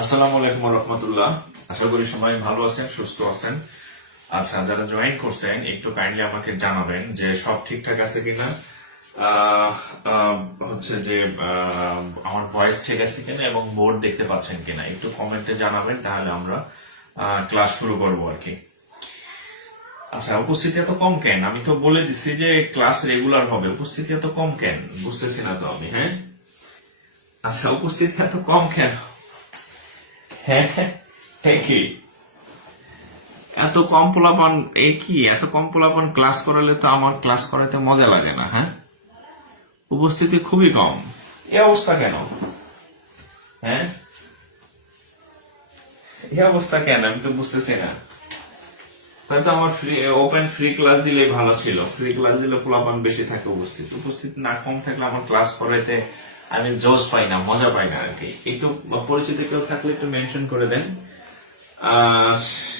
আসসালামু আলাইকুম রহমতুল্লাহ। আশা করি সবাই ভালো আছেন, সুস্থ আছেন। আচ্ছা, যারা জয়েন করছেন একটু কাইন্ডলি আমাকে জানাবেন যে সব ঠিকঠাক আছে কিনা, হচ্ছে যে আমার ভয়েস ঠিক আছে কিনা এবং বোর্ড দেখতে পাচ্ছেন কিনা একটু কমেন্টে জানাবেন, তাহলে আমরা ক্লাস শুরু করবো আর কি। আচ্ছা, উপস্থিতি এত কম কেন? আমি তো বলে দিচ্ছি যে ক্লাস রেগুলার হবে, উপস্থিতি এত কম কেন বুঝতেছি না তো আমি। হ্যাঁ, আচ্ছা, উপস্থিতি এত কম কেন? হ্যাঁ, কি এত কম পোলাপান? কি এত কম পোলাপান ক্লাস করালে তো আমার ক্লাস করাতে মজা লাগে না। হ্যাঁ, উপস্থিতি খুবই কম, এই অবস্থা কেন? হ্যাঁ, এই অবস্থা কেন আমি তো বুঝতেছি না। হয়তো আমার ওপেন ফ্রি ক্লাস দিলে ভালো ছিল, ফ্রি ক্লাস দিলে পোলাপান বেশি থাকে, উপস্থিতি না কম থাকলে আমার ক্লাস করাইতে আমি জোশ পাই না, মজা পাই না আর কি। একটু পরিচিত কেউ থাকলে একটু মেনশন করে দেন।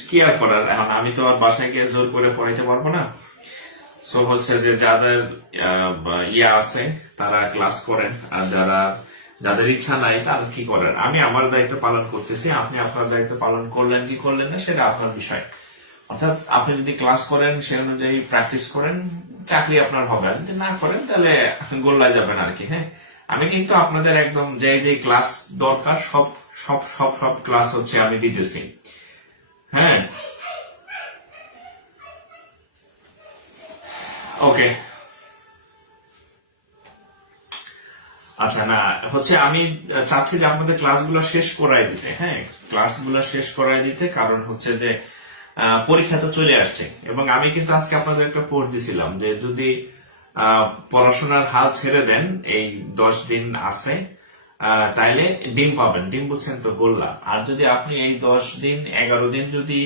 কি আর করার, এখন আমি তো আর বাসায় গিয়ে জোর করে পড়াইতে পারবো না। সো হচ্ছে যে যাদের ইয়া আছে তারা ক্লাস করেন, আর যাদের ইচ্ছা নাই তারা কি করেন। আমি আমার দায়িত্ব পালন করতেছি, আপনি আপনার দায়িত্ব পালন করলেন কি করলেন না সেটা আপনার বিষয়। অর্থাৎ আপনি যদি ক্লাস করেন সে অনুযায়ী প্র্যাকটিস করেন, চাকরি আপনার হবে। আর যদি না করেন তাহলে গোল্লায় যাবেন আর কি। হ্যাঁ, আমি কিন্তু আপনাদের একদম যে ক্লাস দরকার সব সব সব সব ক্লাস হচ্ছে আমি দিতেছি। হ্যাঁ, ওকে, আচ্ছা না হচ্ছে আমি চাচ্ছি যে আপনাদের ক্লাসগুলো শেষ করাই দিতে, হ্যাঁ ক্লাসগুলো শেষ করাই দিতে, কারণ হচ্ছে যে পরীক্ষা তো চলে আসছে এবং আমি কিন্তু আজকে আপনাদের একটা পোস্ট দিছিলাম যে যদি পড়াশোনার হাল ছেড়ে দেন এই 10 দিন আছে, তাইলে ডিম পাবেন, ডিম বুঝছেন তো, গোল্লা। আর যদি আপনি এই 10 দিন 11 দিন যদি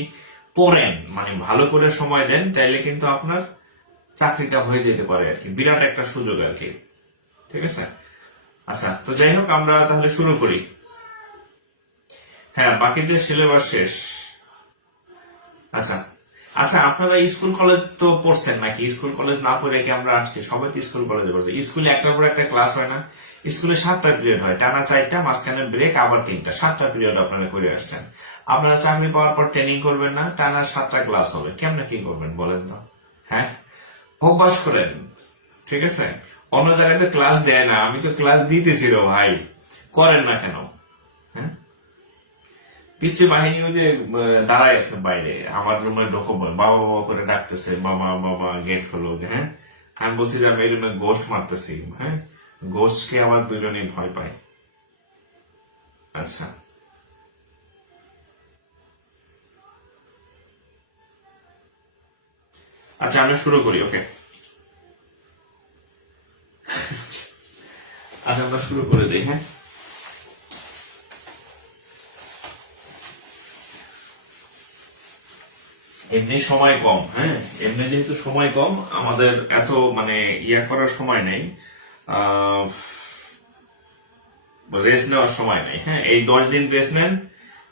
পড়েন, মানে ভালো করে সময় দেন, তাইলে কিন্তু আপনার চাকরিটা হয়ে যেতে পারে আর কি, বিরাট একটা সুযোগ আর কি, ঠিক আছে। আচ্ছা, তো যাই হোক আমরা তাহলে শুরু করি। হ্যাঁ, বাকিদের সিলেবাস শেষ। আচ্ছা আচ্ছা, আপনারা স্কুল কলেজ তো পড়ছেন নাকি? স্কুল কলেজ না পড়ে কি আমরা আসছি? সবাই তো স্কুল কলেজে পড়ছে। স্কুলে একটার পর একটা ক্লাস হয় না? স্কুলে 7টা পিরিয়ড হয়, টানা 4টা, মাঝখানে ব্রেক, আবার 3টা, 7টা পিরিয়ড আপনারা করে আসছেন। আপনারা চাকরি পাওয়ার পর ট্রেনিং করবেন না, টানা 7টা ক্লাস হবে, কেমনে কি করবেন বলেন তো? হ্যাঁ, অভ্যাস করেন, ঠিক আছে। অন্য জায়গায় তো ক্লাস দেয় না, আমি তো ক্লাস দিতেছি রে ভাই, করেন না কেন? হ্যাঁ, পিচ্ছে বাহিনীও যে দাঁড়ায় আছে বাইরে, আমার রুমে ঢোকো, বাবা বাবা করে ডাকতেছে, বাবা বাবা গেট খোলো, হ্যাঁ। আমি বলছি যে আমি এই রুমে গোস্ট মারতেছি, হ্যাঁ, গোস্টকে আমার দুজনেই ভয় পায়। আচ্ছা আচ্ছা, আমি শুরু করি, ওকে। আচ্ছা, আমরা শুরু করে দিই, হ্যাঁ। এমনি সময় কম, হ্যাঁ, এমনি যেহেতু সময় কম, আমাদের এত মানে ইয়া করার সময় নেই, আহ রেস্ট নেওয়ার সময় নেই, হ্যাঁ। এই 10 দিন রেস্ট নেন,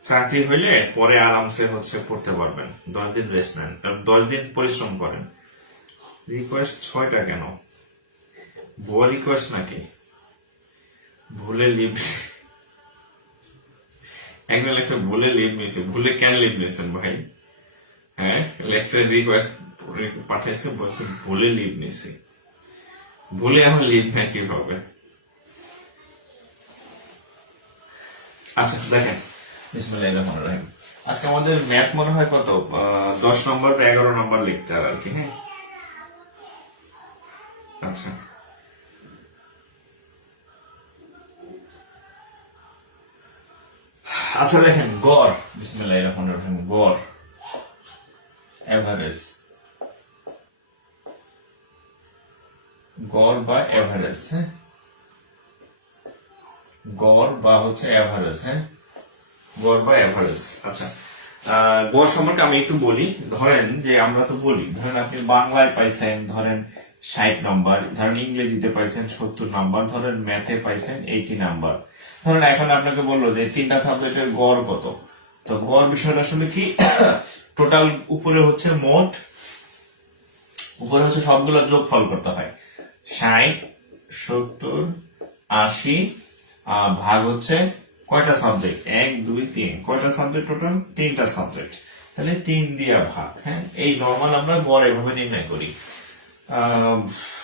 চাকরি হইলে পরে আরামসে হচ্ছে পড়তে পারবেন। 10 দিন রেস্ট নেন, 10 দিন পরিশ্রম করেন। রিকোয়েস্ট 6টা কেন? ভুয়া রিকোয়েস্ট নাকি? ভুলে লিভ, একজন লেখছে ভুলে লিভ নিছে, ভুলে কেন লিভ নিছেন ভাই? হ্যাঁ, লেখছে রিকোয়েস্ট পাঠাইছে, বলছে ভুলে লিভ নিছে, ভুলে আমার লিভ না কিভাবে? আচ্ছা দেখেন, বিসমিল্লাহির রহমানির রহিম। আজকে আমাদের ম্যাথ মনে হয় কত, 10 নম্বর বা 11 নম্বর লেকচার আর কি, হ্যাঁ। আচ্ছা আচ্ছা, দেখেন গড়, বিসমিল্লাহির রহমানির রহিম, গড়, এভারেজ, গড় বা এভারেজ, হ্যাঁ, গড় বা হচ্ছে এভারেজ, হ্যাঁ, গড় বা এভারেজ। আচ্ছা, গড় সম্পর্কে আমি একটু বলি। ধরেন যে আমরা তো বলি, ধরেন আপনি বাংলায় পাইছেন ধরেন 60 নম্বর, ধরেন ইংরেজিতে পাইছেন 70 নম্বর, ধরেন ম্যাথে পাইছেন 80 নাম্বার। ধরেন এখন আপনাকে বললো যে 3টা সাবজেক্টের গড় কত, তো গড় বিষয়টা আসলে কি, টোটাল উপরে হচ্ছে মোট, উপরে হচ্ছে সবগুলোর যোগফল করতে হয়, 60, 70, 80, ভাগ হচ্ছে কয়টা সাবজেক্ট, 1 2 3, কয়টা সাবজেক্ট টোটাল, 3টা সাবজেক্ট, তাহলে 3 দিয়া ভাগ, হ্যাঁ। এই নর্মাল আমরা গড় এভাবে নির্ণয় করি।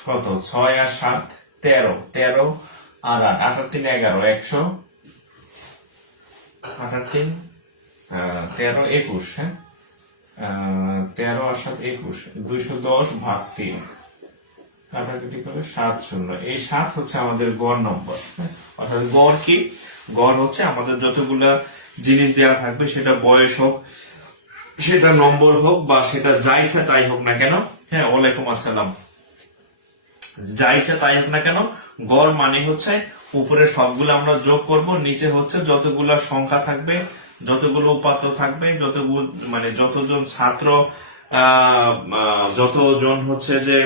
কত, 6 আর 7 13, 13 আর 8, 8 আর 3 11, 100, 8 আর 3 13 21, হ্যাঁ, 13 আর 7 21, 210 ভাগ 3, কাটাকাটি করে 7 শূন্য, এই 7 হচ্ছে আমাদের গড় নম্বর, হ্যাঁ? অর্থাৎ গড় কি, গড় হচ্ছে আমাদের যতগুলা জিনিস দেওয়া থাকবে, সেটা বয়স হোক, সেটা নম্বর হোক, বা সেটা যা ইচ্ছা তাই হোক না কেন, হ্যাঁ, ওয়ালাইকুম আসসালাম, যা ইচ্ছা তাই হোক না কেন, গড় মানে হচ্ছে উপরে সবগুলো আমরা যোগ করব, নিচে হচ্ছে যতগুলা সংখ্যা থাকবে, যতগুলো উপাত্ত থাকবে, যতগুলো মানে যতজন ছাত্র, যতজন হচ্ছে যে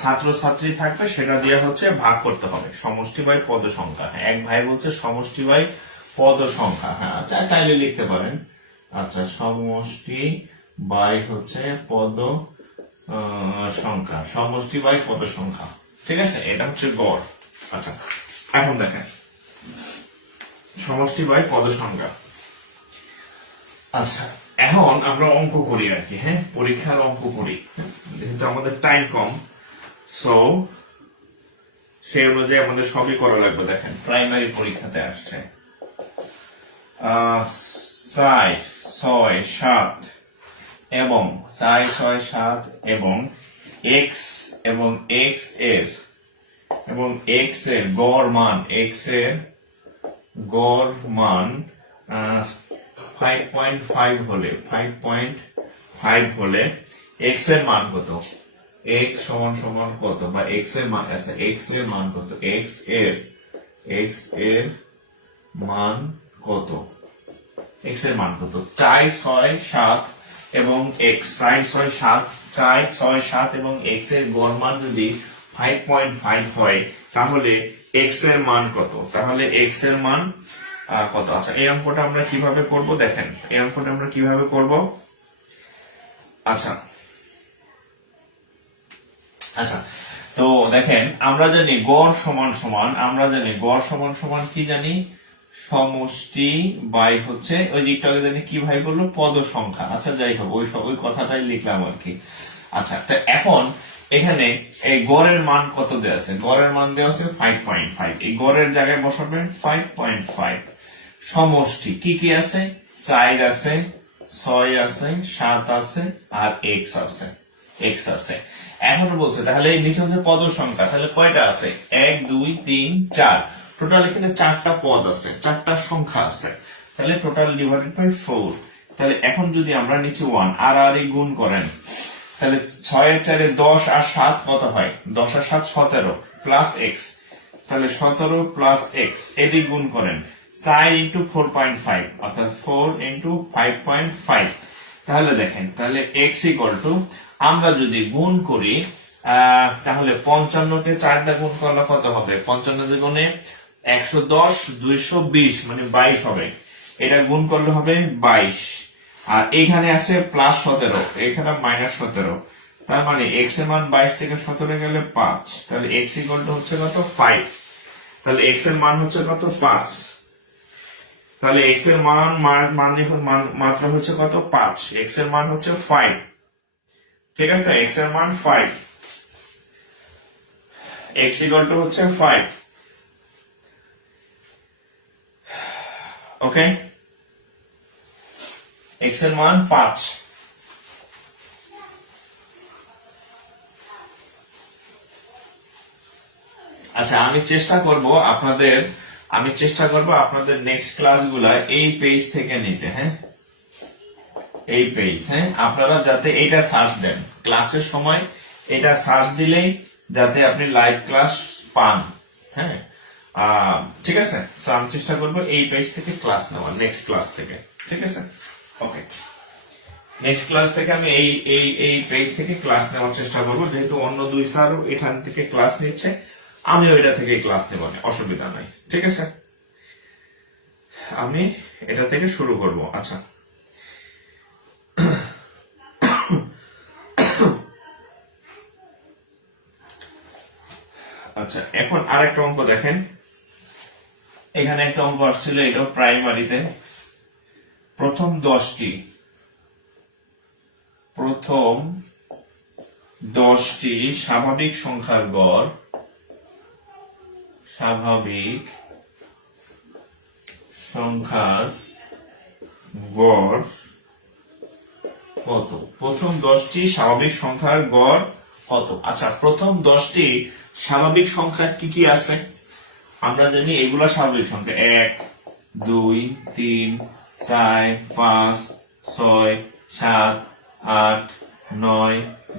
ছাত্র ছাত্রী থাকবে, সেটা দিয়ে হচ্ছে ভাগ করতে হবে, সমষ্টি বাই পদ সংখ্যা। হ্যাঁ, এক ভাই বলছে সমষ্টি বাই পদ সংখ্যা, হ্যাঁ, আচ্ছা চাইলে লিখতে পারেন। আচ্ছা, সমষ্টি বাই হচ্ছে পদ সংখ্যা, সমষ্টি বাই পদ সংখ্যা, ঠিক আছে, এটা হচ্ছে গড়। আচ্ছা, এখন দেখেন সমষ্টি বাই পদ সংখ্যা। আচ্ছা, এখন আমরা অঙ্ক করি আর কি, হ্যাঁ, পরীক্ষার অঙ্ক করি, যেহেতু আমাদের টাইম কম, সো সেই অনুযায়ী আমাদের সবই করা লাগবে। দেখেন প্রাইমারি পরীক্ষাতে আসছে 4 6 7 এবং 4 6 7 এবং এক্স এবং এক্স এর গড় মান, এক্স এর গড় মান 5.5 হলে, 5.5 হলে এক্স এর মান কত? এক্স সমান সমান কত, বা এক্স এর মান, আচ্ছা এক্স এর মান কত, এক্স এর মান কত, এক্স এর মান কত? 4 6 7 এবং এক্স, 4 6 7, 4 6 7 এবং এক্স এর গড় মান যদি 5.5 হয়, তাহলে এক্স এর মান কত? তাহলে এক্স এর মান কত? আচ্ছা এই অঙ্কটা আমরা কিভাবে করব দেখেন, এই অঙ্কটা আমরা কিভাবে করব। আচ্ছা আচ্ছা তো দেখেন, আমরা জানি গড় সমান সমান, কি জানি? সমষ্টি বাই হচ্ছে ওই দিকটাকে জানি কি ভাই বললো, পদ সংখ্যা। আচ্ছা যাই হোক, ওই কথাটাই লিখলাম আর কি। আচ্ছা তো এখন এখানে এই গড়ের মান কত দেওয়া আছে? গড়ের মান দেওয়া আছে 5.5। এই গড়ের জায়গায় বসাবেন 5.5। সমষ্টি কি কি আছে? 4 আছে, 6 আছে, 7 আছে আর এক্স আছে। এখন বলছে তাহলে এই নিচে হচ্ছে পদ সংখ্যা, তাহলে কয়টা আছে? 1 2 3 4, টোটাল এখানে 4টা পদ আছে, 4টা সংখ্যা আছে, তাহলে টোটাল ডিভাইডেড বাই 4। তাহলে এখন যদি আমরা নিচে 1 আর গুণ করেন, তাহলে 6 এর 4 এ 10 আর 7 কত হয়? 10 আর 7 17 প্লাস এক্স, তাহলে 17 প্লাস এক্স, এদিক গুণ করেন 4 ইন্টু 4.5 অর্থাৎ 4 ইন্টু 5.5। তাহলে দেখেন, তাহলে এক্স ইকুয়াল টু, আমরা যদি গুণ করি তাহলে 55 কে 4 দিয়ে গুণ করলে কত হবে? 55 দ্বিগুণে 110, 220 মানে 22 হবে। এটা গুণ করলে হবে 22। আর এখানে আছে প্লাস 17, এখানে মাইনাস 17, তার মানে এক্স এর মান 22 থেকে 17 গেলে 5। তাহলে এক্স ইকুয়াল টু হচ্ছে কত? 5। তাহলে এক্স এর মান হচ্ছে কত? 5। তাহলে এক্স এর মান যখন মাত্রা হচ্ছে কত? 5, এক্স এর মান হচ্ছে 5। ঠিক আছে, এক্স এর মান 5, এক্স ইকুয়াল টু হচ্ছে 5। ওকে, এক্স এর মান 5। আচ্ছা আমি চেষ্টা করব আপনাদের নেক্সট ক্লাসগুলা এই পেজ থেকে নিতে। হ্যাঁ, এই পেজ, হ্যাঁ আপনারা যাতে এটা সার্চ দেন ক্লাসের সময়, এটা সার্চ দিলেই যাতে আপনি লাইভ ক্লাস পান। হ্যাঁ ঠিক আছে, তো আমি চেষ্টা করবো এই পেজ থেকে ক্লাস নেওয়ার, নেক্সট ক্লাস থেকে। ঠিক আছে, ওকে, নেক্সট ক্লাস থেকে আমি এই পেজ থেকে ক্লাস নেওয়ার চেষ্টা করবো, যেহেতু অন্য 2 স্যার এখান থেকে ক্লাস নিচ্ছে, আমি ওইটা থেকে ক্লাস নেব, অসুবিধা নাই। ঠিক আছে, আমি এটা থেকে শুরু করব। আচ্ছা আচ্ছা এখন আরেকটা অঙ্ক দেখেন, এখানে একটা অঙ্ক আসছিল, এটা প্রাইমারিতে। প্রথম 10টি স্বাভাবিক সংখ্যার গড়, কত? প্রথম 10টি স্বাভাবিক সংখ্যার গড় কত? আচ্ছা প্রথম 10টি স্বাভাবিক সংখ্যা কি কি আছে? আমরা জানি এগুলা স্বাভাবিক সংখ্যা, 1 2 3 4 5 6 7 8 9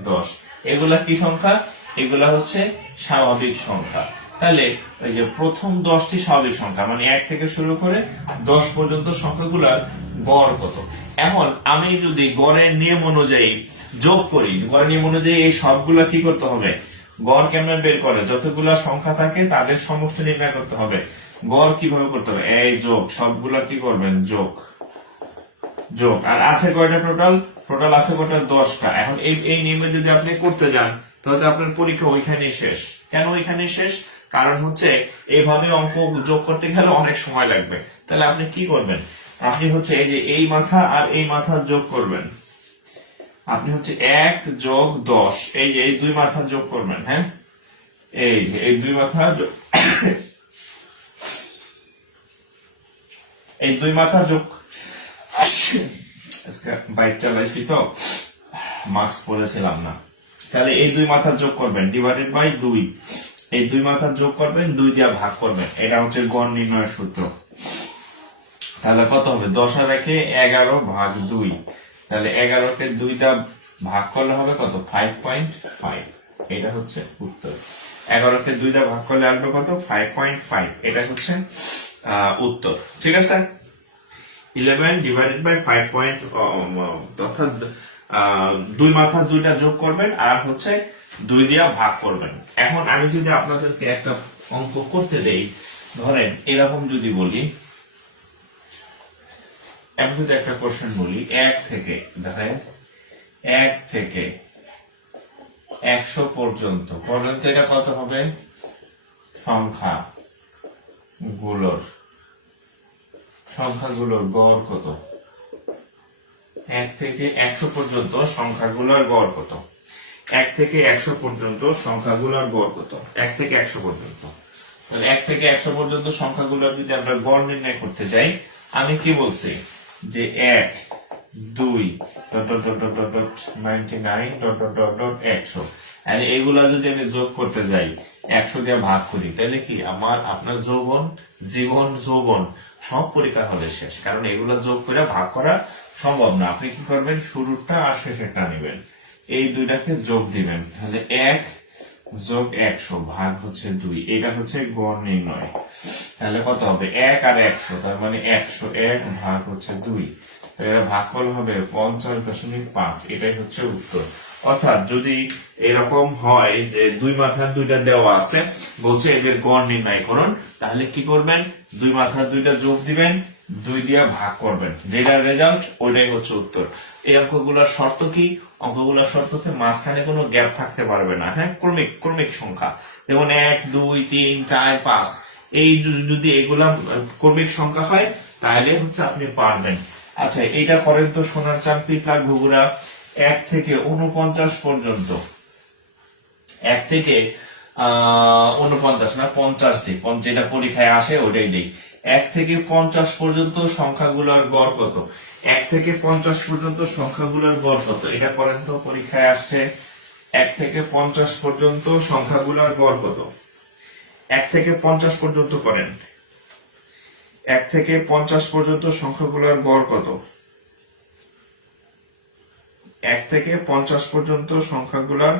10, এগুলা কি সংখ্যা? এগুলা হচ্ছে স্বাভাবিক সংখ্যা। তাহলে এই যে প্রথম 10টি স্বাভাবিক সংখ্যা, মানে 1 থেকে শুরু করে 10 পর্যন্ত সংখ্যাগুলার গড় কত? এখন আমি যদি গড়ের নিয়ম অনুযায়ী যোগ করি, গড়ের নিয়ম অনুযায়ী এই সবগুলা কি করতে হবে? গড় কেমনে বের করে? যতগুলা সংখ্যা থাকে তাদের সমষ্টি নির্ণয় করতে হবে। গড় কিভাবে করতে হবে? এই যোগ, সবগুলা কি করবেন? যোগ। আর আছে কয়টা টোটাল আছে কয়টা? 10টা। এখন এই নিয়মে যদি আপনি করতে যান, তাহলে আপনার পরীক্ষা ওইখানেই শেষ। কেন ওইখানেই শেষ? কারণ হচ্ছে এইভাবে অঙ্ক যোগ করতে গেলে অনেক সময় লাগবে। তাহলে আপনি কি করবেন? আপনি হচ্ছে এই যে এই মাথা আর এই মাথা যোগ করবেন, আপনি হচ্ছে 1 যোগ 10, এই যে এই 2 মাথা যোগ করবেন। হ্যাঁ, এই 2 মাথা এই 2 মাথা যোগ, আজকে বাইক চালাইছি তো মাস্ক পরেছিলাম না, তাহলে এই দুই মাথার যোগ করবেন ডিভাইডেড বাই 2, এই দুই মাথার যোগ করবেন 2 দিয়ে ভাগ করবেন, এটা হচ্ছে গড় নির্ণয়ের সূত্র। তাহলে কত হবে 10 আর 1 11 ভাগ 2, তাহলে 11 কে 2 দিয়ে ভাগ করলে হবে কত 5.5, এটা হচ্ছে উত্তর। 11 কে 2 দিয়ে ভাগ করলে আসবে কত 5.5, এটা হচ্ছে উত্তর। ঠিক আছে, 11 ডিভাইডেড বাই 5 পয়েন্ট, অর্থাৎ 2 মাথা 2টা যোগ করবেন আর হচ্ছে 2 দিয়ে ভাগ করবেন। এখন আমি যদি আপনাদেরকে একটা অঙ্ক করতে দেই, ধরেন এরকম যদি বলি, আমি যদি একটা কোশ্চেন বলি 1 থেকে, ধরেন 1 থেকে 100 পর্যন্ত এটা কত হবে সংখ্যাগুলোর গড় কত, 1 থেকে 100 পর্যন্ত সংখ্যাগুলোর গড় কত, 1 থেকে 100 পর্যন্ত সংখ্যাগুলোর গড় কত, 1 থেকে 100 পর্যন্ত। তাহলে 1 থেকে 100 পর্যন্ত সংখ্যাগুলোর যদি আমরা গড় নির্ণয় করতে যাই, আমি কি বলছি যে 1 2 .99 100, আর এগুলা যদি আমি যোগ করতে যাই 100 দিয়ে ভাগ করি, তাহলে কি আপনার যৌবন সব পরীক্ষা হলে শেষ, কারণ এগুলা যোগ করে ভাগ করা সম্ভব না। আপনি কি করবেন, শুরুটা আর শেষেরটা নেবেন, এই দুইটাকে যোগ দিবেন, তাহলে 1 যোগ 100 ভাগ হচ্ছে 2, এটা হচ্ছে গড় নির্ণয়। তাহলে কত হবে 1 আর 100, তার মানে 101 ভাগ হচ্ছে 2, তো এটা ভাগ করলে হবে 50.5, এটাই হচ্ছে উত্তর। অর্থাৎ যদি এরকম হয় যে 2 মাথার 2টা দেওয়া আছে, বলছে এদের গড় নির্ণয় করুন, তাহলে কি করবেন 2 মাথার 2টা যোগ দিবেন, 2 দিয়ে ভাগ করবেন, যেটা রেজাল্ট ওইটাই হচ্ছে উত্তর। এই অঙ্কগুলোর শর্ত কি, অঙ্কগুলোর শর্ত হচ্ছে মাঝখানে কোনো গ্যাপ থাকতে পারবে না। হ্যাঁ, ক্রমিক সংখ্যা, যেমন 1 2 3 4 5, এই যদি এগুলা ক্রমিক সংখ্যা হয় তাহলে হচ্ছে আপনি পারবেন। আচ্ছা, এইটা করেন তো সোনার চাঁদ পিতলার ঘুঘুরা, 1 থেকে 49 পর্যন্ত, 1 থেকে 49 না 50 দিই, যেটা পরীক্ষায় আসে ওটাই দিই। 1 থেকে 50 পর্যন্ত সংখ্যাগুলোর গড় কত, 1 থেকে 50 পর্যন্ত সংখ্যাগুলোর গড় কত, এটা করেন তো, পরীক্ষায় আসছে 1 থেকে 50 পর্যন্ত সংখ্যাগুলোর গড় কত, 1 থেকে 50 পর্যন্ত করেন, 1 থেকে 50 পর্যন্ত সংখ্যাগুলোর গড় কত, 1 থেকে 50 পর্যন্ত সংখ্যাগুলোর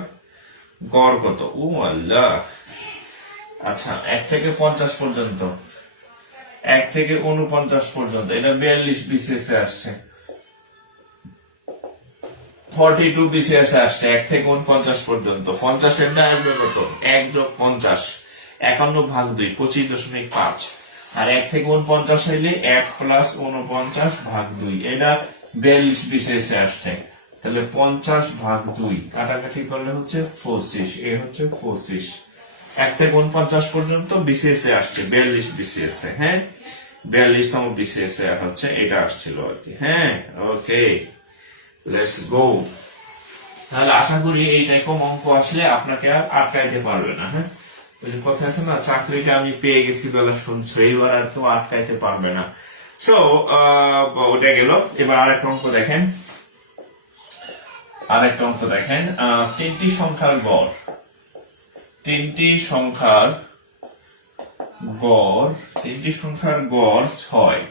গড় কত, ও আল্লাহ। আচ্ছা, 1 থেকে 50 পর্যন্ত, 1 থেকে 49 পর্যন্ত, এটা 42 বিসিএস এ আসছে, 42 বিসিএস এ আসছে 1 থেকে 49 পর্যন্ত। 50 এর টা আসবে কত, 1 যোগ 50, 51 ভাগ 2 25.5, আর 1 থেকে 49 হইলে 1 প্লাস 49 ভাগ 2, এটা 42 বিসিএস এ আসছে। তাহলে 50 ভাগ 2 কাটাকাটি করলে হচ্ছে 25, এ হচ্ছে 25। 1 থেকে 49 পর্যন্ত বিসিএস এ আসছে 42 বিসিএস এ। হ্যাঁ, 42তম বিসিএস এ হচ্ছে এটা আসছিল আর কি। হ্যাঁ, ওকে, লেটস গো। তাহলে আশা করি এই টাইপের অঙ্ক আসলে আপনাকে আর আটকাইতে পারবে না। হ্যাঁ, ওই যে কথা আছে না, চাকরিটা আমি পেয়ে গেছি বলে শুনছো, এইবার আর কেউ আটকাইতে পারবে না। সো ওটা গেল। এবার আরেকটা অঙ্ক দেখেন, তিনটি সংখ্যার গড়, তিনটি সংখ্যার গড় 6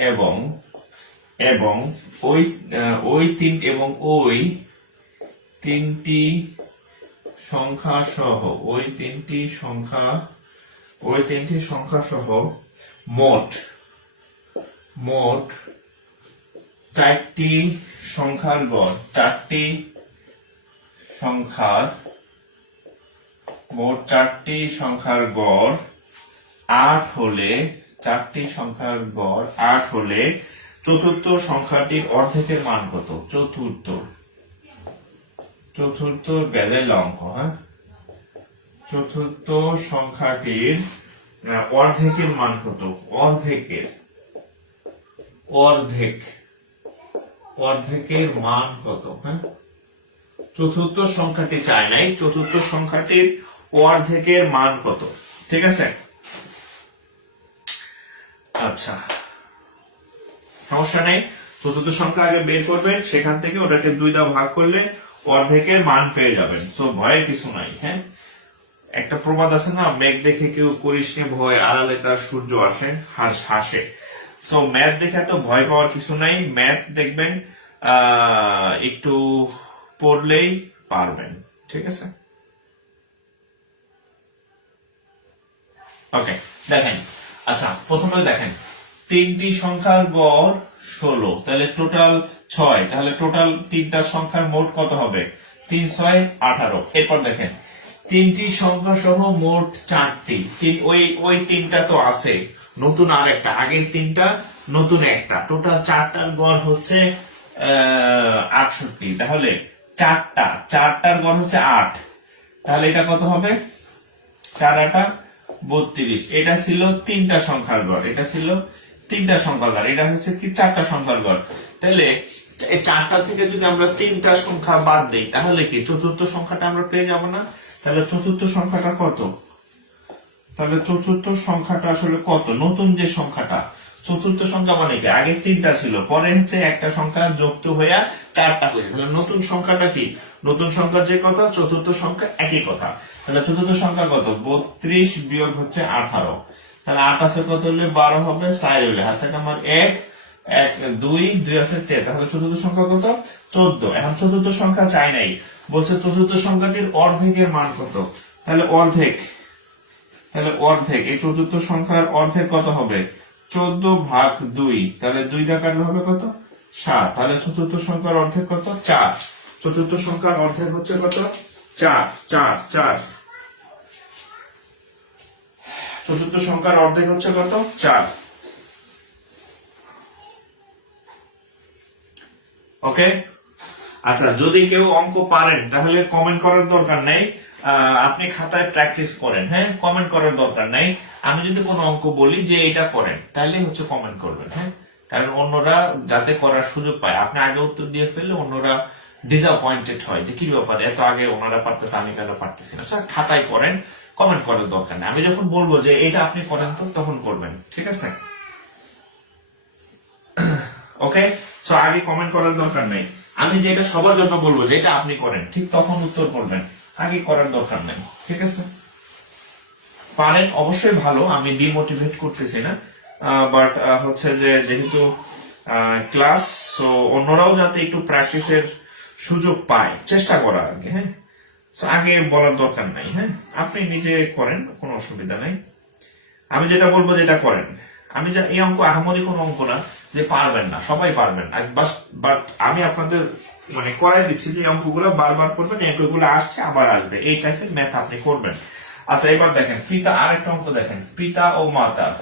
এবং ওই তিনটি সংখ্যা সহ মোট 4টি সংখ্যার গড়, মোট 4টি সংখ্যার গড় 8 হলে, 4টি সংখ্যার গড় 8 হলে চতুর্থ সংখ্যাটির অর্ধেকের মান কত? চতুর্থ বেজের অঙ্ক। হ্যাঁ, চতুর্থ সংখ্যাটির অর্ধেকের মান কত? অর্ধেকের মান কত? হ্যাঁ, চতুর্থ সংখ্যাটি চাই নাই, চতুর্থ সংখ্যাটির অর্ধেকের মান কত? ঠিক আছে, আচ্ছা সমস্যা নেই। চতুর্থ সংখ্যা আগে বের করবেন, সেখান থেকে ওটাকে 2 দ্বারা ভাগ করলে অর্ধেকের মান পেয়ে যাবেন। তো ভয়ের কিছু নাই। হ্যাঁ, একটা প্রবাদ আছে না, মেঘ দেখে কেউ করিস নে ভয়, আড়ালে তার সূর্য আসে হাসে। সো ম্যাথ দেখে তো ভয় পাওয়ার কিছু নাই। ম্যাথ দেখবেন একটু পড়লেই পারবেন। ঠিক আছে, ওকে। দেখেন, আচ্ছা প্রথমে দেখেন, তিনটি সংখ্যার গড় 16, তাহলে টোটাল 6, তাহলে টোটাল তিনটা সংখ্যার মোট কত হবে? 3 6 18। এরপর দেখেন, তিনটি সংখ্যা সহ মোট 4টি, ওই তিনটা তো আছে, নতুন আর একটা, আগের তিনটা নতুন একটা, টোটাল 4টার গড় হচ্ছে 68। তাহলে চারটার গড় হচ্ছে 8, তাহলে এটা কত হবে? 4 8 32। এটা ছিল তিনটা সংখ্যার গড়, এটা ছিল তিনটা সংখ্যার গড়, এটা হচ্ছে কি 4টা সংখ্যার গড়। তাহলে এই 4টা থেকে যদি আমরা তিনটা সংখ্যা বাদ দেই, তাহলে কি চতুর্থ সংখ্যাটা আমরা পেয়ে যাব না? তাহলে চতুর্থ সংখ্যাটা কত? তাহলে চতুর্থ সংখ্যাটা আসলে কত? নতুন যে সংখ্যাটা, চতুর্থ সংখ্যা মানে কি আগে তিনটা ছিল, পরে হচ্ছে একটা সংখ্যা যুক্ত হয়ে 4টা হয়েছে, তাহলে নতুন সংখ্যাটা কি? নতুন সংখ্যা যে কথা, চতুর্থ সংখ্যা একই কথা। তাহলে চতুর্থ সংখ্যা কত? 32 বিয়োগ হচ্ছে 18। তাহলে 8 আছে কত হলে 12 হবে, 4 হলে হাত থেকে আমার 1 1 2 2 আছে 3, তাহলে চতুর্থ সংখ্যা কত? 14। এখন চতুর্থ সংখ্যা চাই নাই, বলছে চতুর্থ সংখ্যাটির অর্ধেকের মান কত? তাহলে অর্ধেক, এই চতুর্থ সংখ্যার অর্ধেক কত হবে? 14/2, তাহলে 2 দিয়ে কাটলে হবে কত? 7। তাহলে চতুর্থ সংখ্যার অর্ধেক কত? 4। চতুর্থ সংখ্যার অর্ধেক হচ্ছে কত? 4 4 4। চতুর্থ সংখ্যার অর্ধেক হচ্ছে কত? 4। ওকে, আচ্ছা যদি কেউ অঙ্ক পারেন তাহলে কমেন্ট করার দরকার নেই, আপনি খাতায় প্র্যাকটিস করেন। হ্যাঁ, কমেন্ট করার দরকার নেই। আমি যদি কোনো অঙ্ক বলি যে এটা করেন, তাহলে হচ্ছে কমেন্ট করবেন। হ্যাঁ, কারণ অন্যরা যাতে করার সুযোগ পায়, আপনি আগে উত্তর দিয়ে ফেললে অন্যরা ডিসঅ্যাপয়েন্টেড হয় যে কি ব্যাপার, এত আগে ওনারা পারতেছে আমি কেন পারতেছি না। স্যার খাতায় করেন, কমেন্ট করার দরকার নেই। আমি যখন বলবো যে এটা আপনি করেন তো তখন করবেন। ঠিক আছে, ওকে। সো আগে কমেন্ট করার দরকার নেই। আমি যেটা সবার জন্য বলবো যে এটা আপনি করেন, ঠিক তখন উত্তর করবেন, আগে করার দরকার নেই। ঠিক আছে, পারেন অবশ্যই ভালো, আমি ডিমোটিভেট করতেছি না, বাট হচ্ছে যে যেহেতু ক্লাস, সো অন্যরাও যাতে একটু প্র্যাকটিসের সুযোগ পায়, চেষ্টা করা আর কি। হ্যাঁ, আগে বলার দরকার নাই। হ্যাঁ, আপনি নিজে করেন, কোনো অসুবিধা নাই। আমি যেটা বলবো যেটা করেন। আমি এই অঙ্ক আহামরি কোনো অঙ্ক না যে পারবেন না, সবাই পারবেন। বাট আমি আপনাদের মানে করাই দিচ্ছি যে অঙ্কগুলো বারবার করবেন, অঙ্কগুলো আসছে আবার আসবে, এই টাইপের ম্যাথ আপনি করবেন। আচ্ছা এবার দেখেন পিতা, আরেকটা অঙ্ক দেখেন, পিতা ও মাতার,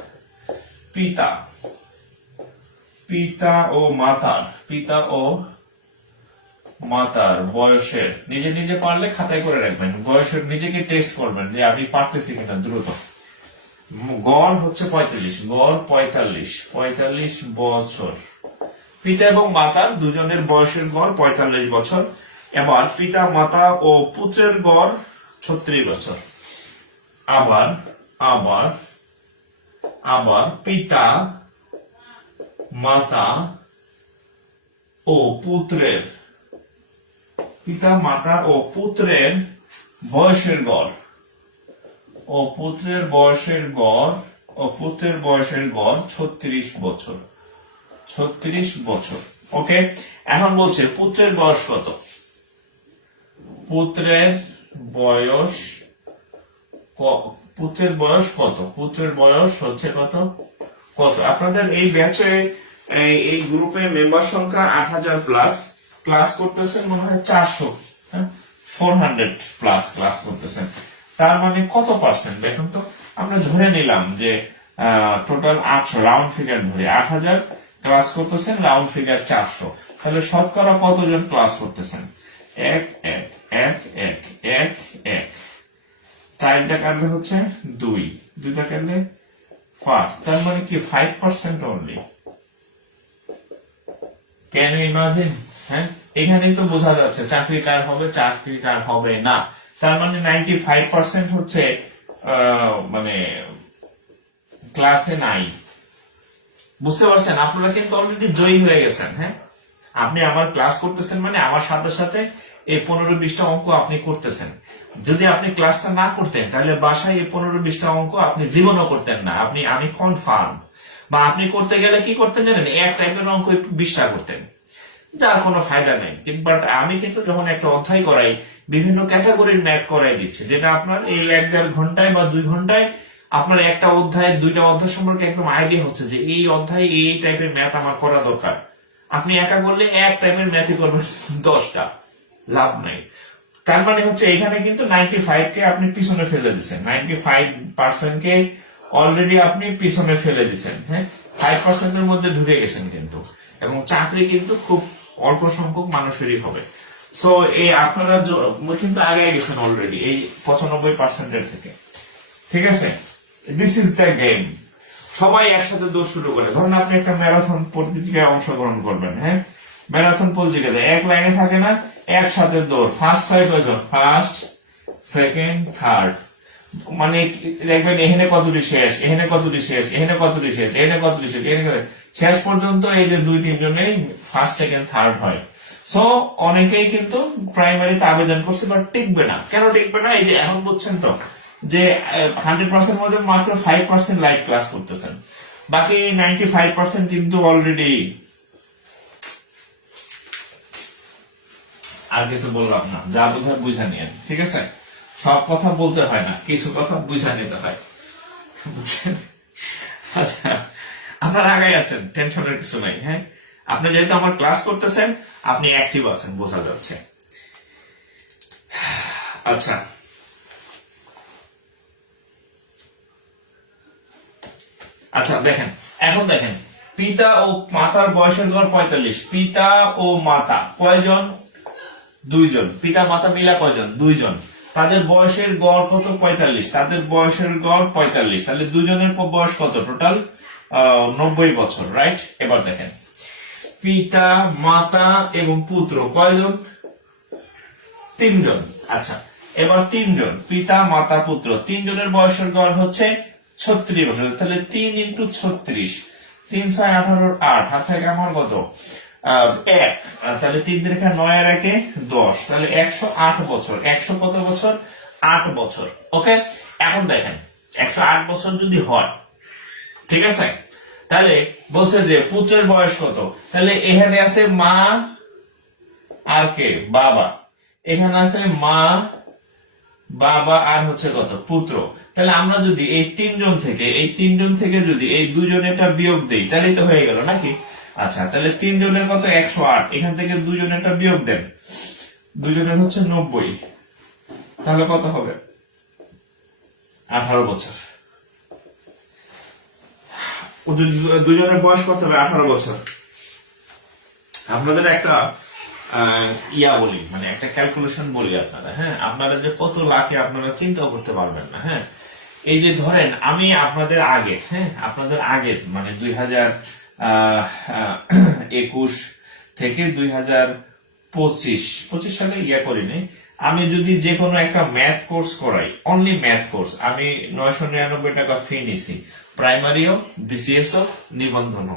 পিতা ও মাতার বয়সের, নিজে নিজে পারলে খাতায় করে রাখবেন, বয়সের নিজেকে টেস্ট করবেন যে আমি পারতেছি কিনা দ্রুত। গড় হচ্ছে 45, গড় 45 বছর। পিতা এবং মাতা দুজনের বয়সের গড় 45 বছর। এবার পিতা মাতা ও পুত্রের গড় 36 বছর। আবার আবার আবার পিতা মাতা ও পুত্রের বয়সের গড়, পুত্রের বয়সের গড় 36 বছর। 36 বছর। ওকে, এখন বলছে পুত্রের বয়স কত? পুত্রের বয়স কত? পুত্রের বয়স হচ্ছে কত? আপনাদের এই ব্যাচে এই গ্রুপে মেম্বার সংখ্যা 8000 প্লাস, ক্লাস করতেছেন মনে হয় 400, 400 প্লাস ক্লাস করতেছেন। তার মানে কত পার্সেন্ট দেখুন তো। আমরা ধরে নিলাম যে টোটাল 800, রাউন্ড ফিগার ধরে 8000 ক্লাস করতেছেন, রাউন্ড ফিগার 400, তাহলে শতকরা কতজন ক্লাস করতেছেন? 1 1 1 1 1 1। 4টা কাটলে হচ্ছে 2, 2টা কাটলে 5, তার মানে কি 5% অনলি। Can you imagine? হ্যাঁ, এখানেই তো বোঝা যাচ্ছে চাকরি কার হবে, চাকরি কার হবে না। তার মানে 95% হচ্ছে মানে ক্লাসে নাই। বুঝতে পারছেন? আপনারা কিন্তু অলরেডি জয়ী হয়ে গেছেন। হ্যাঁ, আপনি আমার ক্লাস করতেছেন মানে আমার সাথে সাথে এই 15-20টা অঙ্ক আপনি করতেছেন। যদি আপনি ক্লাসটা না করতেন তাহলে বাসায় এই 15-20টা অঙ্ক আপনি জীবনও করতেন না, আমি কনফার্ম। বা আপনি করতে গেলে কি করতেন জানেন, এক টাইপের অঙ্ক 20টা করতেন, যার কোনো ফায়দা নেই। বাট আমি কিন্তু যখন একটা অধ্যায় করাই, বিভিন্ন ক্যাটাগরির ম্যাথ করাই দিচ্ছি, যেটা আপনার এই 1-1.5 ঘন্টায় বা 2 ঘন্টায় আপনার একটা অধ্যায়, 2টা অধ্যায় সম্পর্কে একদম আইডিয়া হচ্ছে যে এই অধ্যায়ে এই টাইপের ম্যাথ আমার করা দরকার। আপনি একা করলে এক টাইপের ম্যাথই করবেন 10টা, লাভ নাই। তার মানে হচ্ছে এখানে কিন্তু 95 কে আপনি পিছনে ফেলে দিচ্ছেন, 95% কে অলরেডি আপনি পিছনে ফেলে দিচ্ছেন। হ্যাঁ, 5% এর মধ্যে ঢুকে গেছেন কিন্তু। এবং চাকরি কিন্তু খুব অল্প সংখ্যক মানুষেরই হবে। সো এই আপনারা কিন্তু আগে গেছেন অলরেডি এই 95% এর থেকে। ঠিক আছে, দিস ইজ দ্য গেম। সবাই একসাথে দৌড় শুরু করে। ধরুন আপনি একটা ম্যারাথন প্রতিযোগিতায় অংশগ্রহণ করবেন। হ্যাঁ, ম্যারাথন প্রতিযোগিতা এক লাইনে থাকে না, একসাথে দৌড়। ফার্স্ট হয় কয়জন? First, second, third. মানে দেখবেন এখানে কতটি শেষ, এখানে কতটি শেষ, এখানে কতটি শেষ, এখানে কতটি শেষ, এখানে শেষ পর্যন্ত এই যে 2-3 জনেই ফার্স্ট, সেকেন্ড, থার্ড হয়। সো অনেকেই কিন্তু প্রাইমারিতে আবেদন করছে, বাট টিকবে না। কেন টিকবে না? এই যে এখন বুঝছেন তো যে 100% মধ্যে মাত্র 5% লাইভ ক্লাস করতেছেন, বাকি 95% কিন্তু অলরেডি। আর কিছু বললাম না, যা বোঝার বুঝা নিয়ে, ঠিক আছে? সব কথা বলতে হয় না, কিছু কথা বুঝা নিতে হয়, বুঝছেন? আচ্ছা, আপনারা আগে আছেন, টেনশনের কিছু নাই। হ্যাঁ, আপনি যেহেতু আমার ক্লাস করতেছেন, আপনি অ্যাক্টিভ আছেন, বোঝা যাচ্ছে। আচ্ছা, আচ্ছা দেখেন, এখন দেখেন পিতা ও মাতার বয়সের গড় 45। পিতা ও মাতা কয়জন? 2 জন। পিতা মাতা মিলা কয়জন? 2 জন। তাদের বয়সের গড় কত? 45। তাদের বয়সের গড় 45, তাহলে দুজনের বয়স কত? টোটাল 90 বছর, রাইট? এবার দেখেন পিতা মাতা এবং পুত্র কয়জন? 3 জন। আচ্ছা, এবার 3 জন, পিতা মাতা পুত্র 3 জনের বয়সের গড় হচ্ছে 36 বছর। তাহলে 3 ইন্টু 36, 3 6 18 8, হাত থেকে আমার কত? 1। তাহলে 3 × 9 আর 1 10, তাহলে 108 বছর। 100 কত বছর? 8 বছর। ওকে, এখন দেখেন 108 বছর যদি হয়, ঠিক আছে, তাহলে বলছে যে পুত্রের বয়স কত? তাহলে এখানে আছে মা আর কে? বাবা। এখানে আছে মা, বাবা, আর হচ্ছে কত? পুত্র। তাহলে আমরা যদি এই 3 জন থেকে যদি এই 2 জনেরটা বিয়োগ দেই, তাহলেই তো হয়ে গেল নাকি? আচ্ছা, তাহলে 3 জনের কত? 108। এখান থেকে 2 জনেরটা বিয়োগ দেন, 2 জনের হচ্ছে 90, তাহলে কত হবে? 18 বছর। 2 জনের বয়স কত হবে? 18 বছর। আপনাদের একটা বলি, মানে একটা ক্যালকুলেশন বলি আপনারা। হ্যাঁ, আপনারা যে কত লাখে আপনারা চিন্তা করতে পারবেন না। হ্যাঁ, এই যে ধরেন আমি আপনাদের আগে, হ্যাঁ আপনাদের আগে মানে 2021 থেকে 2025 সালে করিনি। আমি যদি যে কোনো একটা ম্যাথ কোর্স করাই, অনলি ম্যাথ কোর্স, আমি 999 টাকা ফি নিছি। প্রাইমারিও, বিসিএস ও, নিবন্ধন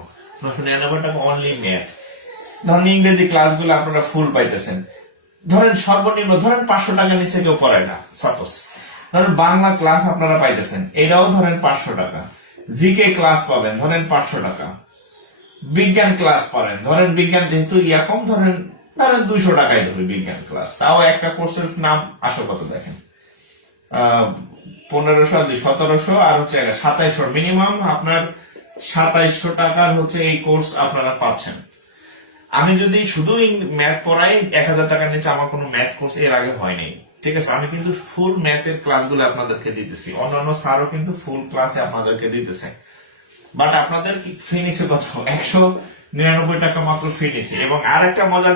999 টাকা অনলি ম্যাথ। ধরেন ইংরেজি ক্লাসগুলো আপনারা ফুল পাইতেছেন, ধরেন সর্বনিম্ন ধরেন 500 টাকা নিচে কেউ পড়ায় না, সাপোজ। ধরেন বাংলা ক্লাস আপনারা পাইতেছেন, এটাও ধরেন 500 টাকা। জিকে ক্লাস পাবেন ধরেন 500 টাকা। বিজ্ঞান ক্লাস পাবেন, ধরেন বিজ্ঞান যেহেতু কম, ধরেন 200 টাকায় ধরি বিজ্ঞান ক্লাস। তাও একটা কোর্সের নাম আসো কত দেখেন, 1500, 1700 আর হচ্ছে 2700, মিনিমাম আপনার 2700 টাকার হচ্ছে এই কোর্স আপনারা পাচ্ছেন। আমি যদি শুধু ম্যাথ পড়াই 1000 টাকার নিচে আমার কোনো ম্যাথ কোর্স এর আগে হয়নি, ঠিক আছে? আমি কিন্তু ফুল ম্যাথের ক্লাসগুলো আপনাদেরকে দিতেছি, অন্যান্য স্যারও কিন্তু ফুল ক্লাসে আপনাদেরকে দিতেছে। বাট আপনাদের ফি নিছে কত? 199 টাকা মাত্র ফি নিছে। এবং আরেকটা মজার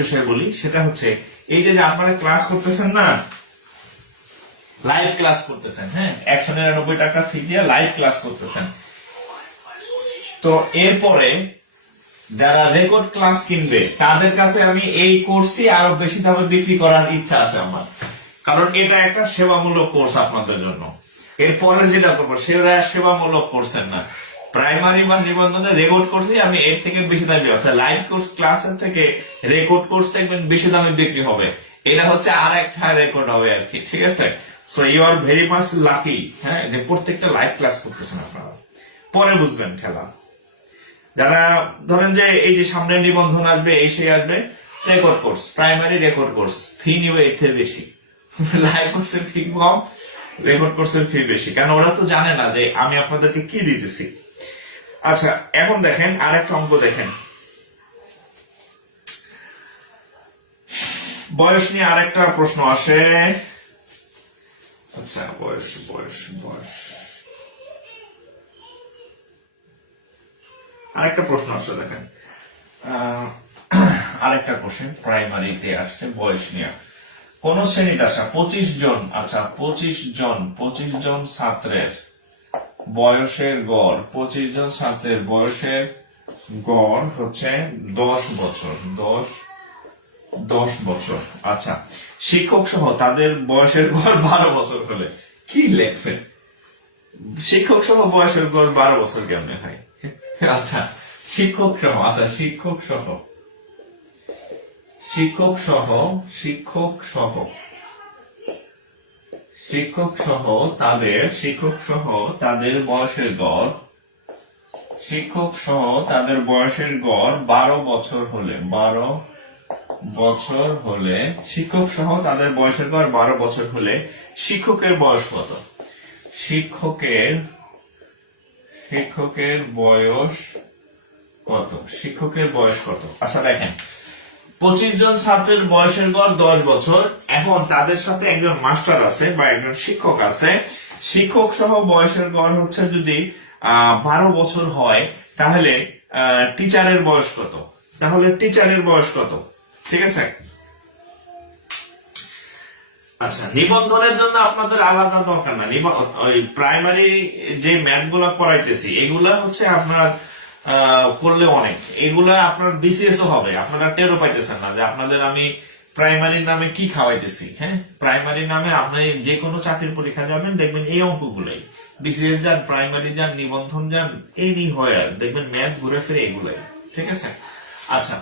বিষয় বলি, সেটা হচ্ছে এই যে আপনারা ক্লাস করতেছেন না, লাইভ ক্লাস করতেছেন, হ্যাঁ 199 টাকা ফি দিয়ে লাইভ ক্লাস করতেছেন। তো এরপরে যারা রেকর্ড ক্লাস কিনবে তাদের কাছে আমি এই কোর্সই আরো বেশি দামে বিক্রি করার ইচ্ছা আছে আমার, কারণ এটা একটা সেবামূলক কোর্স আপনাদের জন্য। এরপরে যেটা করবো সেটা সেবামূলক কোর্সের না, প্রাইমারি বা নিবন্ধনে রেকর্ড কোর্সে আমি এর থেকে বেশি দামে, অর্থাৎ লাইভ কোর্স ক্লাসের থেকে রেকর্ড কোর্স দেখবেন বেশি দামে বিক্রি হবে। এটা হচ্ছে আর একটা রেকর্ড হবে আর কি, ঠিক আছে। So you are very much lucky, হ্যাঁ, যে প্রত্যেকটা লাইভ ক্লাস করতেছেন আপনারা। পরে বুঝবেন খেলা। যারা ধরেন যে এই যে সামনে নিবন্ধন আসবে, এই সেই আসবে, record course, primary record course fee নিবে এর থেকে বেশি, লাইভ কোর্সের ফি কম, রেকর্ড কোর্সের ফি বেশি, কারণ ওরা তো জানে না যে আমি আপনাদেরকে কি দিতেছি। আচ্ছা, এখন দেখেন আরেকটা অঙ্ক দেখেন, বয়স নিয়ে আরেকটা প্রশ্ন আসে। আচ্ছা, বয়স বয়স বয়স আরেকটা প্রশ্ন আসছে দেখেন, আরেকটা কোশ্চেন প্রাইমারিতে আসছে বয়স নিয়ে। কোন শ্রেণীতে আসা 25 জন, আচ্ছা 25 জন ছাত্রের বয়সের গড়, 25 জন ছাত্রের বয়সের গড় হচ্ছে 10 বছর, 10 বছর। আচ্ছা, শিক্ষক সহ তাদের বয়সের গড় 12 বছর হলে কি লেখছে? শিক্ষক সহ বয়সের গড় 12 বছর কেমনে হয়? আচ্ছা, শিক্ষক সহ, আচ্ছা শিক্ষক সহ তাদের বয়সের গড়, 12 বছর হলে, 12 বছর হলে, শিক্ষক সহ তাদের বয়সের গড় 12 বছর হলে শিক্ষকের বয়স কত? শিক্ষকের বয়স কত? শিক্ষকের বয়স কত? আচ্ছা দেখেন, 25 জন ছাত্রের বয়সের গড় 10 বছর। এখন তাদের সাথে একজন মাস্টার আছে বা একজন শিক্ষক আছে, শিক্ষক সহ বয়সের গড় হচ্ছে যদি 12 বছর হয়, তাহলে টিচারের বয়স কত? ঠিক আছে। আচ্ছা, নিবন্ধনের জন্য আপনাদের আলাদা দরকার না, ওই প্রাইমারি যে ম্যাথ গুলা করাইতেছি এগুলা হচ্ছে আপনার করলে অনেক, এগুলা আপনার বিসিএস ও হবে, আপনারা টেরও পাইতেছেন না যে আপনাদের আমি প্রাইমারির নামে কি খাওয়াইতেছি। হ্যাঁ, প্রাইমারির নামে আপনি যে কোনো চাকরির পরীক্ষা যাবেন, দেখবেন এই অঙ্কগুলাই, বিসিএস যান, প্রাইমারি যান, নিবন্ধন যান, এই নিয়ে হয়, আর দেখবেন ম্যাথ ঘুরে ফিরে এগুলাই, ঠিক আছে। আচ্ছা,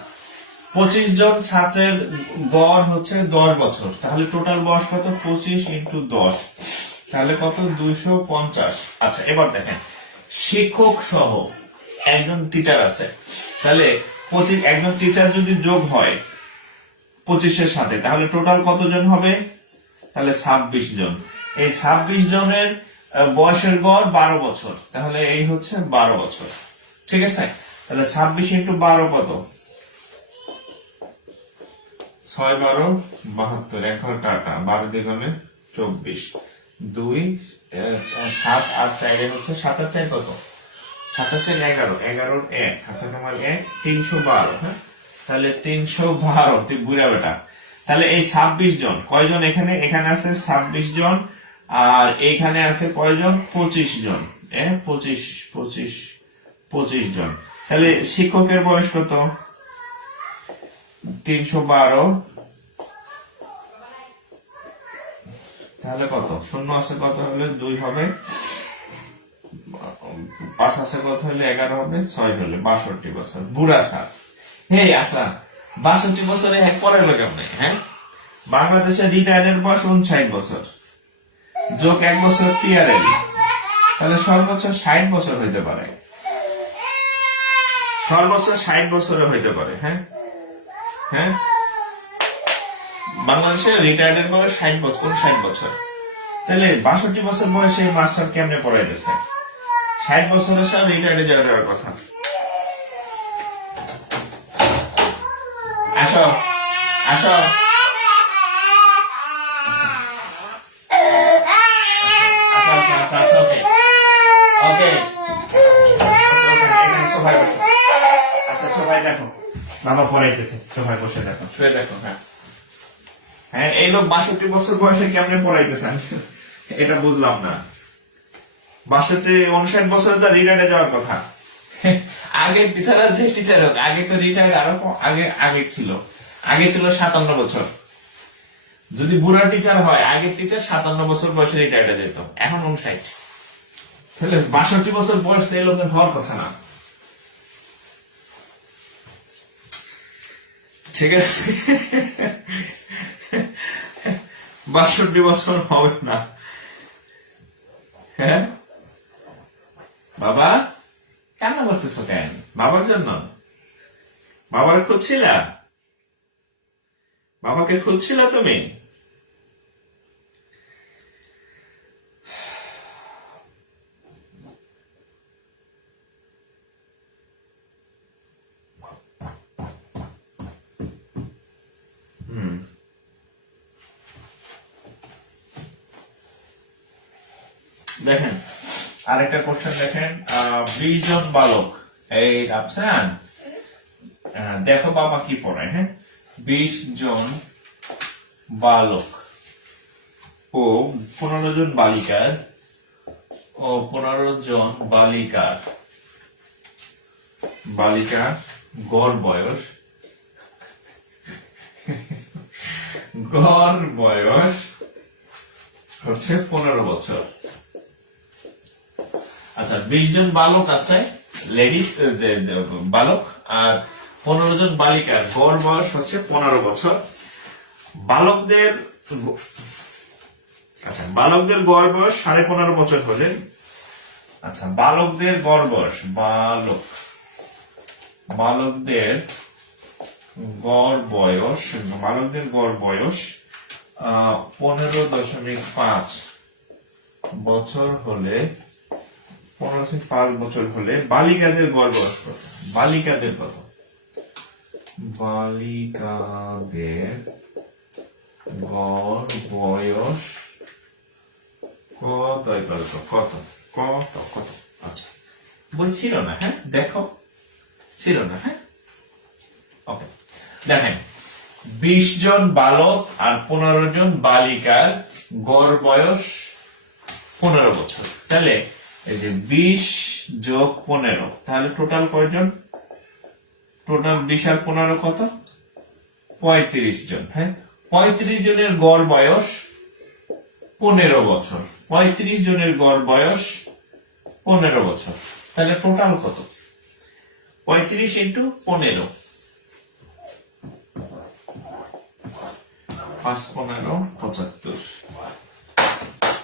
25 জন ছাত্রের গড় হচ্ছে 10 বছর, তাহলে টোটাল বয়স কত? 25 ইন্টু 10, তাহলে কত? 250। আচ্ছা, এবার দেখেন, শিক্ষক সহ একজন টিচার আছে, তাহলে 25 একজন টিচার যদি যোগ হয় 25 সাথে, তাহলে টোটাল কতজন হবে? তাহলে 26 জন। এই 26 জনের বয়সের গড় 12 বছর, তাহলে এই হচ্ছে 12 বছর, ঠিক আছে। তাহলে 26 ইন্টু 12 কত? 6 12 72, 1 ঘর কাটা, 12 দ্বিগুণে 24, 2 7 আর 4 হচ্ছে 7 আর 4 কত? 7 আর 4 11, 11 1, হাতে তোমার 1, 312। হ্যাঁ, তাহলে 312, তুই বুড়া বেটা। তাহলে এই 26 জন কয়জন? এখানে আছে 26 জন, আর এইখানে আছে কয়জন? 25 জন, 25 জন। তাহলে শিক্ষকের বয়স কত? 312, তাহলে কত? শূন্য আছে কত হলে 2 হবে, 5 আছে কত হলে 11 হবে, 6 হলে 62 বছর। বুড়া স্যার, হে আচ্ছা 62 বছরে হ্যাক পড়াইলো কেমনে? হ্যাঁ, বাংলাদেশের রিটায়ারের বয়স 59 বছর, যোগ 1 বছর টিআরএল, তাহলে সর্বোচ্চ 60 বছর হইতে পারে, সর্বোচ্চ 60 বছরে হইতে পারে। হ্যাঁ, বাংলাদেশের রিটায়ার্ডের বয়স 60 বছর, কোন 60 বছর? তাহলে 62 বছর বয়সে মাস্টার কেমনে পড়াইতেছে? 60 বছরের সাথে রিটায়ার্ডে যাওয়ার কথা। আসো আসো, ওকে, সোফায় বসো। আচ্ছা, সোফায় দেখো, বাবা পড়াইতেছে, সোফায় বসে দেখো, শুয়ে দেখো। হ্যাঁ, এই লোক 62 বছর বয়সে কেমনে পড়াইতেছেন এটা বুঝলাম না। 62 59 বছরে তো রিটায়ার্ডে যাওয়ার কথা। আগে টিচার যে টিচার হোক, আগে তো রিটায়ার্ড আরো আগে ছিল 57 বছর। যদি বুড়া টিচার হয়, আগের টিচার 57 বছর বয়সে রিটায়ার্ডে যেত, এখন 59। তাহলে 62 বছর বয়স তো এই লোকের হওয়ার কথা না। ঠিক আছে, 62 বছর হবে না। হ্যাঁ বাবা, কান্না করতেছো কেন? বাবার জন্য? বাবার খুঁজছিলা? বাবাকে খুঁজছিলা তুমি? দেখেন আরেকটা কোশ্চেন দেখেন, 20 জন বালক, এই রাফসান দেখো বাবা কি পড়ায়। হ্যাঁ, 20 জন বালক ও 15 জন বালিকার বালিকার গড় বয়স হচ্ছে 15 বছর। আচ্ছা, 20 জন বালক আছে, লেডিস বালক, আর 15 জন বালিকার গড় বয়স হচ্ছে 15 বছর। বালকদের বালকদের গড় বয়স 15.5 বছর হলে, আচ্ছা বালকদের গড় বয়স, বালকদের গড় বয়স 15.5 বছর হলে, 15.5 বছর হলে বালিকাদের গড় বয়স কত? বালিকাদের গড় বয়স কত? আচ্ছা বলছিল না? হ্যাঁ দেখো, ছিল না? হ্যাঁ ওকে, দেখেন 20 জন বালক আর 15 জন বালিকার গড় বয়স 15 বছর। তাহলে এই যে 20 যোগ 15, তাহলে টোটাল কয়জন? টোটাল 20 আর 15 কত? 35 জন। হ্যাঁ, 35 জনের গড় বয়স 15 বছর। 35 জনের গড় বয়স 15 বছর, তাহলে টোটাল কত? 35 ইন্টু 15, 5 15 75,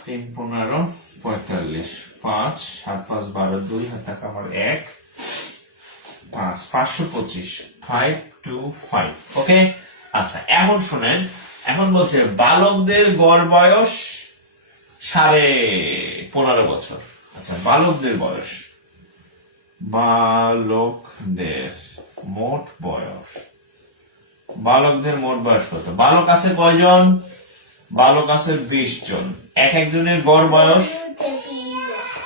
3 15 45, 5 7 5 12, 2 হাত টাকা আমার 1 5 525, 525। ওকে, আচ্ছা এখন শুনেন, এখন বলছে বালকদের গড় বয়স 15.5 বছর। আচ্ছা বালকদের মোট বয়স কত? বালক আছে কয়জন? বালক আছে 20 জন, এক একজনের গড় বয়স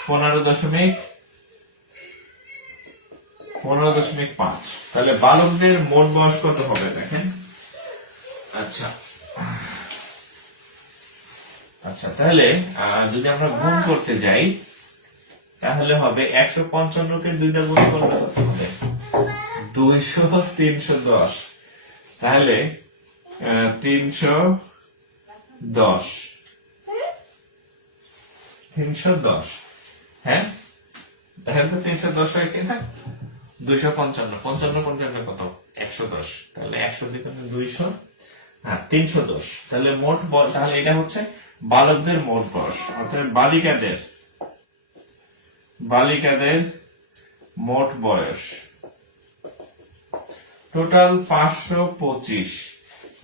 15.5। তাহলে বালকদের মোট বয়স কত হবে দেখেন। আচ্ছা তাহলে যদি আমরা গুণ করতে যাই তাহলে হবে 155 কে 2 দিয়ে গুণ করলে কত হবে? 200 310, তাহলে 310। হ্যাঁ দেখেন তো 310 হয় কিনা? 255, 55 কত? 110, তাহলে 100 দিকে 200, হ্যাঁ 310। তাহলে মোট তাহলে এটা হচ্ছে বালকদের মোট বয়স, অর্থাৎ বালিকাদের মোট বয়স টোটাল 525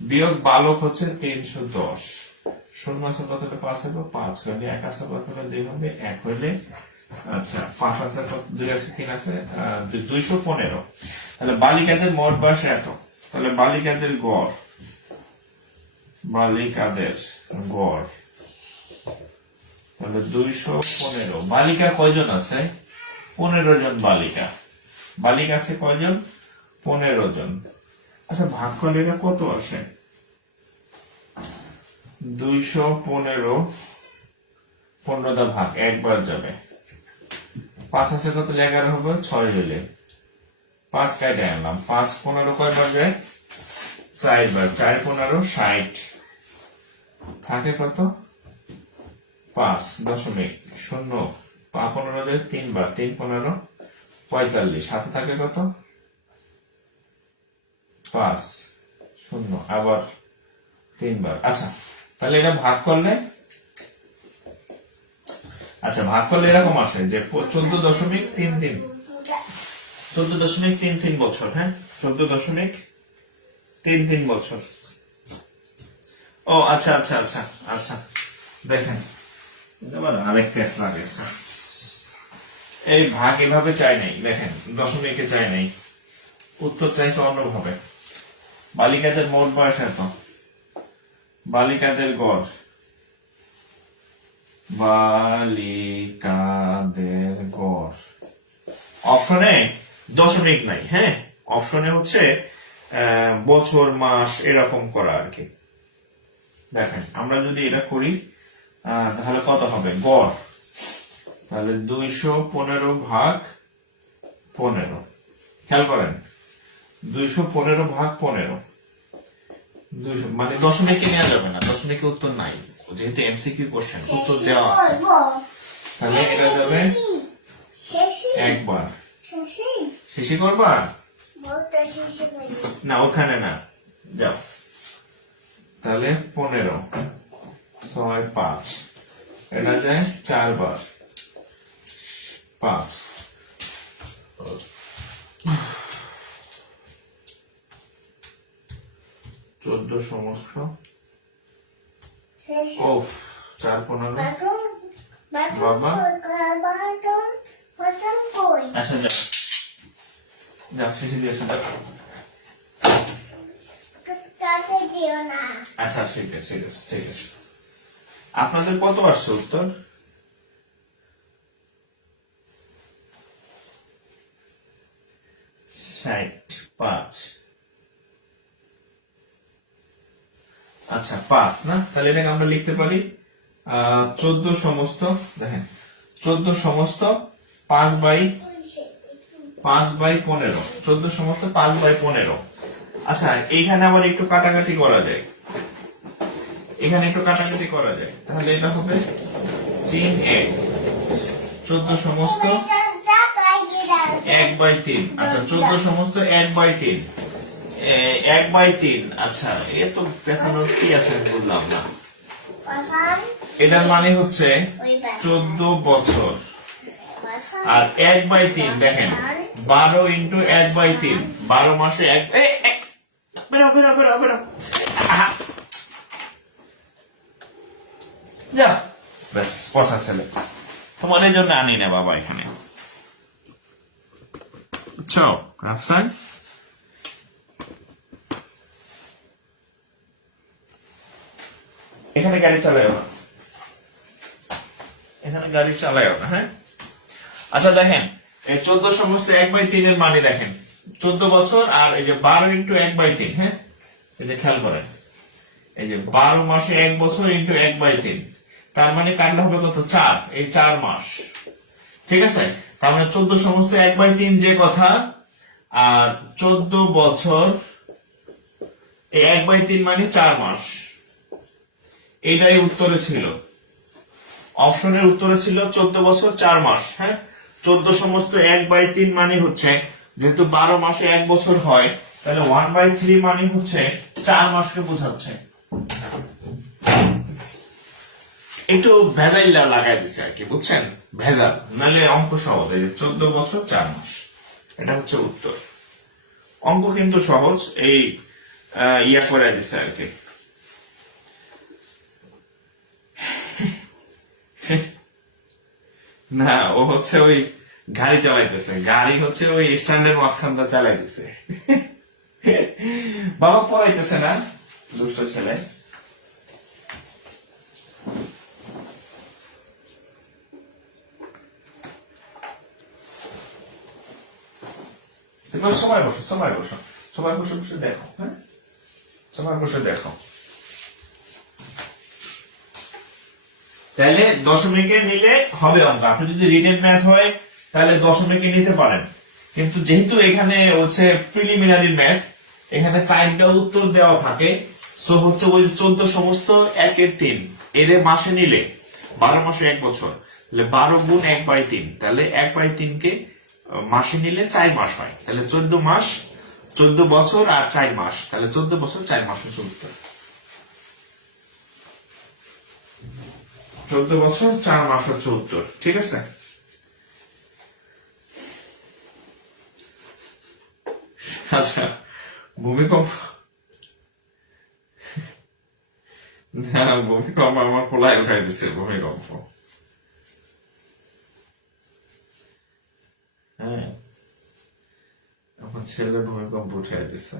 বিয়োগ বালক হচ্ছে 310। 0 আছে কত? 5 হবে, 5 হলে 1 আছে কত? 2 হবে, 1 হলে আচ্ছা 5 আছে কত? 2 আছে 3 আছে 215। তাহলে বালিকাদের মোট বয়স এত। তাহলে বালিকাদের গড় তাহলে 215। বালিকা কয়জন আছে? 15 জন বালিকা আছে কয়জন? 15 জন। আচ্ছা ভাগ করলে এটা কত আসে? 215, 15 দা ভাগ, একবার যাবে। 5 আছে কত? 11 হবে, 6 হলে 5 কাটে আনলাম, 5 15 কয়বার যায়? 4 বার, 4 15 60, থাকে কত? 5.0 15 যায় 3 বার, 3 15 45, হাতে থাকে কত 5 0, আবার 3 বার। আচ্ছা তাহলে এটা ভাগ করলে, আচ্ছা ভাগ করলে এরকম আসে যে 14.33, 14.33 বছর। হ্যাঁ 14.33 বছর। ও আচ্ছা আচ্ছা আচ্ছা আচ্ছা, দেখেন এবার আরেক পেজ লাগে। এই ভাগ এভাবে চাই নাই, দেখেন দশমিকে চাই নাই, উত্তর চাইছে অন্যভাবে। বালিকাদের মোট বয়স এত, বালিকাদের গড়, বালিকাদের গড়। অপশনে দশমিক নাই, হ্যাঁ অপশনে হচ্ছে বছর মাস এরকম করা আর কি। দেখেন আমরা যদি এটা করি তাহলে কত হবে গড়, তাহলে 215 ভাগ 15, খেয়াল করেন 215 ভাগ 15, 200 মানে দশমিকে নেওয়া যাবে না, দশমিকে উত্তর নাই, যেহেতু এমসিকিউ কোশ্চেন উত্তর দেওয়া আছে। তাহলে এটা যাবে একবার, শেষে করবা না ওখানে না, যাও তাহলে 15 6 5, এটা যায় 4 বার 5, 14 সমস্ত, ও 4 15 বাবা। আচ্ছা যাও যাও শেষে দিয়ে আসো, আচ্ছা ঠিক আছে ঠিক আছে ঠিক আছে। আপনাদের কত আসছে উত্তর? 65, আচ্ছা 5 না, তাহলে এটাকে আমরা লিখতে পারি 14 সমস্ত, দেখেন 14 সমস্ত 5/15, 14 সমস্ত 5/15। আচ্ছা এইখানে আবার একটু কাটাকাটি করা যায়, এখানে একটু কাটাকাটি করা যায়, তাহলে এটা হবে 3 14 সমস্ত 1/3। আচ্ছা 14 সমস্ত 1/3, 1/3। আচ্ছা এ তো পেছানোর কি আছে বললাম না, এটার মানে হচ্ছে 14 বছর, আর 1/3 দেখেন 12 ইন্টু 1/3, 12 মাসে 1, বেরো বেরো বেরো বেরো, যা ব্যাস পচা ছেলে, তোমাদের জন্য আনি না বাবা এখানে। চল রাফসান, এখানে গাড়ি চালায় না, এখানে গাড়ি চালায় না। হ্যাঁ আচ্ছা দেখেন এই 14 সমস্ত 1/3 এর মানে দেখেন 14 বছর, আর এই যে 12 ইন্টু 1/3, হ্যাঁ এই যে খেয়াল করেন এই যে 12 মাসে 1 বছর ইন্টু 1/3, তার মানে কাটলে হবে কত 4, এই 4 মাস, ঠিক আছে। তার মানে 14 সমস্ত 1/3 যে কথা, আর 14 বছর এই 1/3 মানে 4 মাস, এইটাই উত্তরে ছিল, অপশনের উত্তরে ছিল 14 বছর 4 মাস। হ্যাঁ 14 সমস্ত 1/3 মানে হচ্ছে, যেহেতু 12 মাসে 1 বছর হয়, তাহলে 1/3 মানে হচ্ছে 4 মাসকে বোঝাচ্ছে। একটু ভেজাইল লাগাই দিছে আর কি, বুঝছেন, ভেজাল, নাহলে অঙ্ক সহজ, এই 14 বছর 4 মাস, এটা হচ্ছে উত্তর। অঙ্ক কিন্তু সহজ, এই ইয়া করে দিছে আর কি। না ও হচ্ছে ওই গাড়ি চালাইতেছে, গাড়ি হচ্ছে ওই স্ট্যান্ডের মাঝখানটা চালাইতেছে, বাবা পড়াইতেছে না, দুষ্ট ছেলে। সময় বসো সময় বসো সময় বসে বসে দেখো, হ্যাঁ সময় বসে দেখো। তাহলে দশমিকে নিলে হবে অঙ্ক, আপনি যদি রিটেন ম্যাথ হয় তাহলে দশমিকে নিতে পারেন, কিন্তু যেহেতু এখানে হচ্ছে প্রিলিমিনারি ম্যাথ, এখানে 4টা উত্তর দেওয়া থাকে, সো হচ্ছে ওই 14 সমস্ত 1/3 এর মাসে নিলে 12 মাসে 1 বছর, তাহলে 12 গুণ 1/3, তাহলে 1/3 কে মাসে নিলে 4 মাস হয়, তাহলে 14 মাস, 14 বছর আর 4 মাস, তাহলে 14 বছর 4 মাস হচ্ছে উত্তর। 14 বছর 4 মাস হচ্ছে উত্তর, ঠিক আছে। আচ্ছা, ভূমিকম্প, না ভূমিকম্প আমার পোলায় উঠাই দিচ্ছে, ভূমিকম্প। হ্যাঁ, আমার ছেলে ভূমিকম্প উঠাই দিচ্ছে।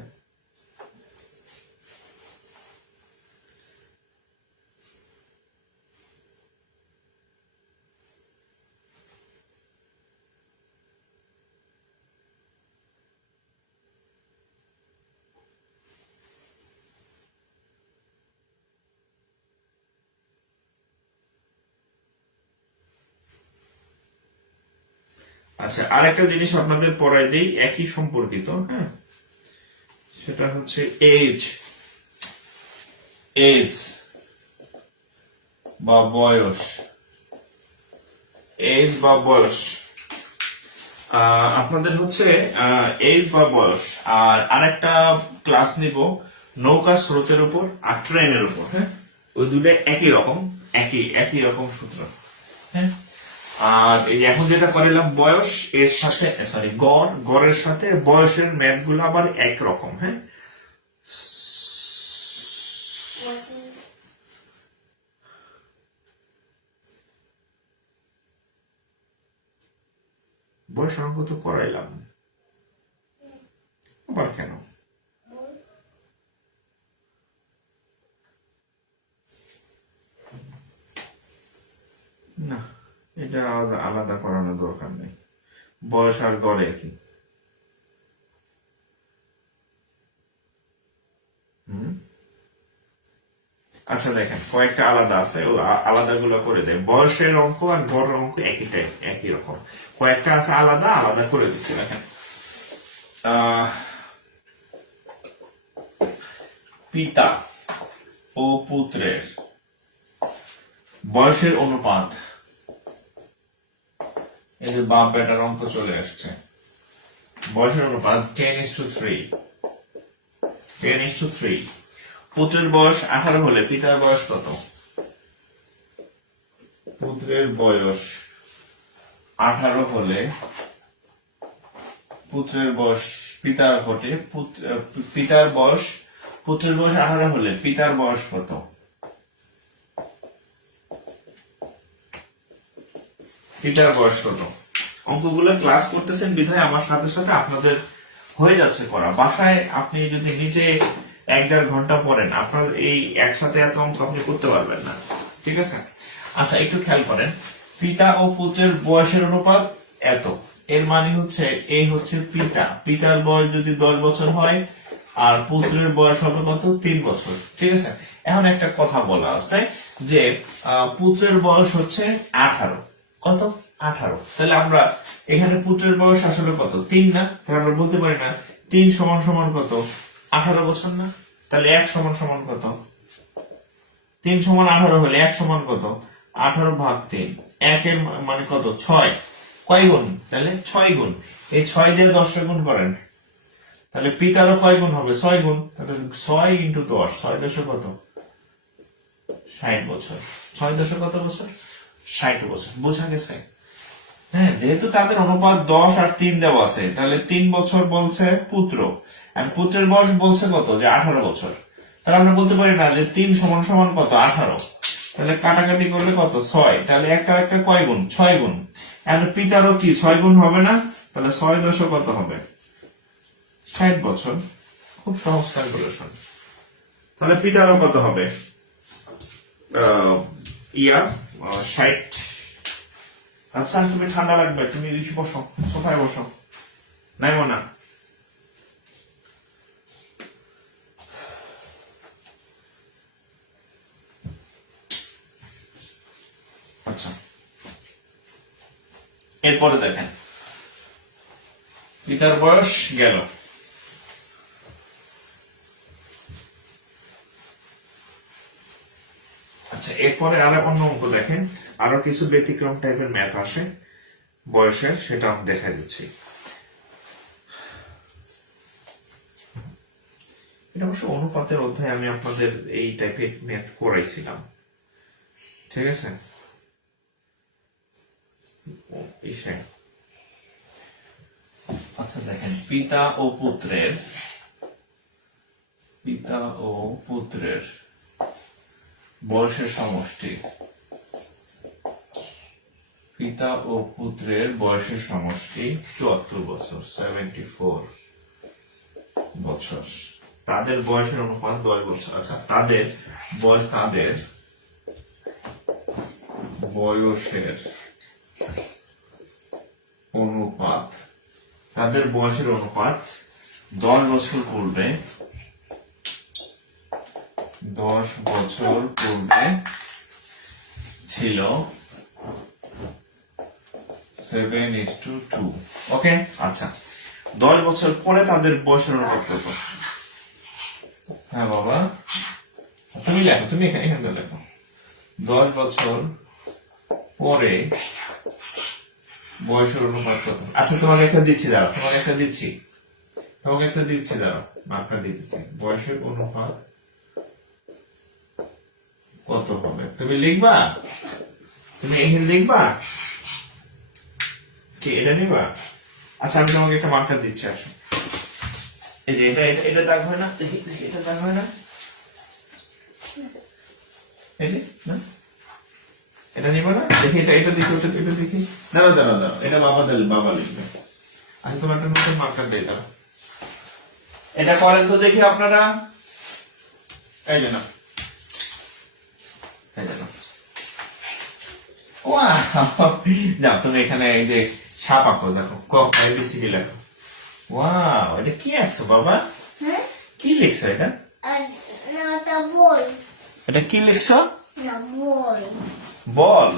আচ্ছা, আরেকটা জিনিস আপনাদের পড়াই দেই, একই সম্পর্কিত, হ্যাঁ, সেটা হচ্ছে এজ, এজ বা বয়স, এজ বা বয়স। আপনাদের হচ্ছে এজ বা বয়স, আর আরেকটা ক্লাস নিব নৌকা স্রোতের উপর আর ট্রেনের উপর, হ্যাঁ, ওই দুটো একই রকম, একই রকম সূত্র, হ্যাঁ। আর এই এখন যেটা করিলাম বয়স এর সাথে, সরি গড়ের সাথে বয়সের ম্যাথ গুলো আবার একরকম, হ্যাঁ। বয়স অঙ্ক তো করাইলাম, আবার কেন? না, এটা আলাদা করানোর দরকার নেই, বয়স আর গড় একই। আচ্ছা দেখেন, কয়েকটা আলাদা আছে, ও আলাদা গুলো করে দেয়, বয়সের অঙ্ক আর গড়ের অঙ্ক একই রকম, কয়েকটা আছে আলাদা, আলাদা করে দিচ্ছে। দেখেন, পিতা ও পুত্রের বয়সের অনুপাত, এই যে বাপ বেটার অঙ্ক চলে আসছে, বয়সের অনুপাত 10:3, 10:3। পুত্রের বয়স 18 হলে পিতার বয়স কত? পুত্রের বয়স 18 হলে পুত্রের বয়স পিতার ঘটে, পিতার বয়স, পুত্রের বয়স 18 হলে পিতার বয়স কত? পিতার বয়স কত? অঙ্কগুলো ক্লাস করতেছেন বিধায় আমার সাথে সাথে আপনাদের হয়ে যাচ্ছে করা। বাসায় আপনি যদি নিজে 1-1.5 ঘন্টা পড়েন, আপনার এই একসাথে এত অঙ্ক আপনি করতে পারবেন না, ঠিক আছে। আচ্ছা, একটু খেয়াল করেন, পিতা ও পুত্রের বয়সের অনুপাত এত, এর মানে হচ্ছে এই হচ্ছে পিতা, পিতার বয়স যদি 10 বছর হয় আর পুত্রের বয়স হবে কত? 3 বছর, ঠিক আছে। এখন একটা কথা বলা আছে যে পুত্রের বয়স হচ্ছে 18, কত? 18। তাহলে আমরা এখানে পুত্রের বয়স আসলে কত? 3 না? তাহলে আমরা বলতে পারি না 3 সমান সমান কত? 18 বছর না? তাহলে 1 সমান সমান কত? 3 সমান 18 হলে 1 সমান কত? 18/3। 1 এর মানে কত? 6। কয় গুণ? তাহলে 6 গুণ। এই 6 দিয়ে 10 টা গুণ করেন, তাহলে পিতারও কয় গুণ হবে? 6 গুণ। তাহলে 6 × 10, 6 10 কত? 60 বছর। 6 10 কত বছর? 60 বছর। বোঝা গেছে? হ্যাঁ, যেহেতু তাদের অনুপাত 10 আর 3 দেওয়া আছে, তাহলে 3 বছর বলছে পুত্র, আর পুত্রের বয়স বলছে কত? যে 18 বছর। তাহলে আমরা বলতে পারি না যে 3 সমান সমান কত? 18। তাহলে কাটাকাটি করলে কত? 6। তাহলে একটা একটা কয় গুণ? 6 গুণ। আর পিতারও কি 6 গুণ হবে না? তাহলে 6 10 কত হবে? 60 বছর। খুব সহজ ক্যালকুলেশন। তাহলে পিতারও কত হবে? 60। আচ্ছা, তুমি ঠান্ডা লাগবে, তুমি বসো, সোফায় বসো, নাইমো না। আচ্ছা, এরপরে দেখেন, পিতার বয়স গেল। আচ্ছা, এরপরে আর অন্য অঙ্ক দেখেন, আরো কিছু ব্যতিক্রম টাইপের ম্যাথ আসে বয়সের, সেটা আমি দেখা দিচ্ছি। এটা অবশ্য অনুপাতের অধ্যায়ে আমি আপনাদের এই টাইপের ম্যাথ করাইছিলাম, ঠিক আছে। আচ্ছা দেখেন, পিতা ও পুত্রের বয়সের সমষ্টি, পিতা ও পুত্রের বয়সের সমষ্টি 74 বছর, 74 বছর। তাদের বয়সের অনুপাত 10 বছর। আচ্ছা, তাদের বয়সের অনুপাত, তাদের বয়সের অনুপাত 10 বছর পূর্বে ছিল 7:2। ওকে, আচ্ছা 10 বছর পরে তাদের বয়সের অনুপাত কত? হ্যাঁ বাবা, তুমি লেখো, তুমি এখানে লেখো। 10 বছর পরে বয়সের অনুপাত কত? আচ্ছা তোমাকে একটা দিচ্ছি, দাঁড়াও, তোমাকে একটা দিচ্ছি দাঁড়াও, মার্কার দিতেছি। বয়সের অনুপাত কত হবে তুমি লিখবা? তুমি এখানে লিখবা কি, এটা নিবা? আচ্ছা আমি তোমাকে একটা মার্কার দিচ্ছি, আসো। এই যে এটা দাগ হয় না, দেখি এটা দাগ হয় না, এই যে না, এটা নিবা না? দেখি এটা দেখি, এটা দেখি, দাঁড়াও, এটা বাবা লিখবে। আচ্ছা তোমার একটা নতুন মার্কার দিয়ে দাও, এটা করেন তো দেখি আপনারা। এই যে না, যাও তুমি এখানে এই যে সাপ আঁকো, দেখো ক ABCD লেখো। ওয়াও, এটা কি আঁকছো বাবা? কি লিখছো এটা? এটা কি লিখছো? বল।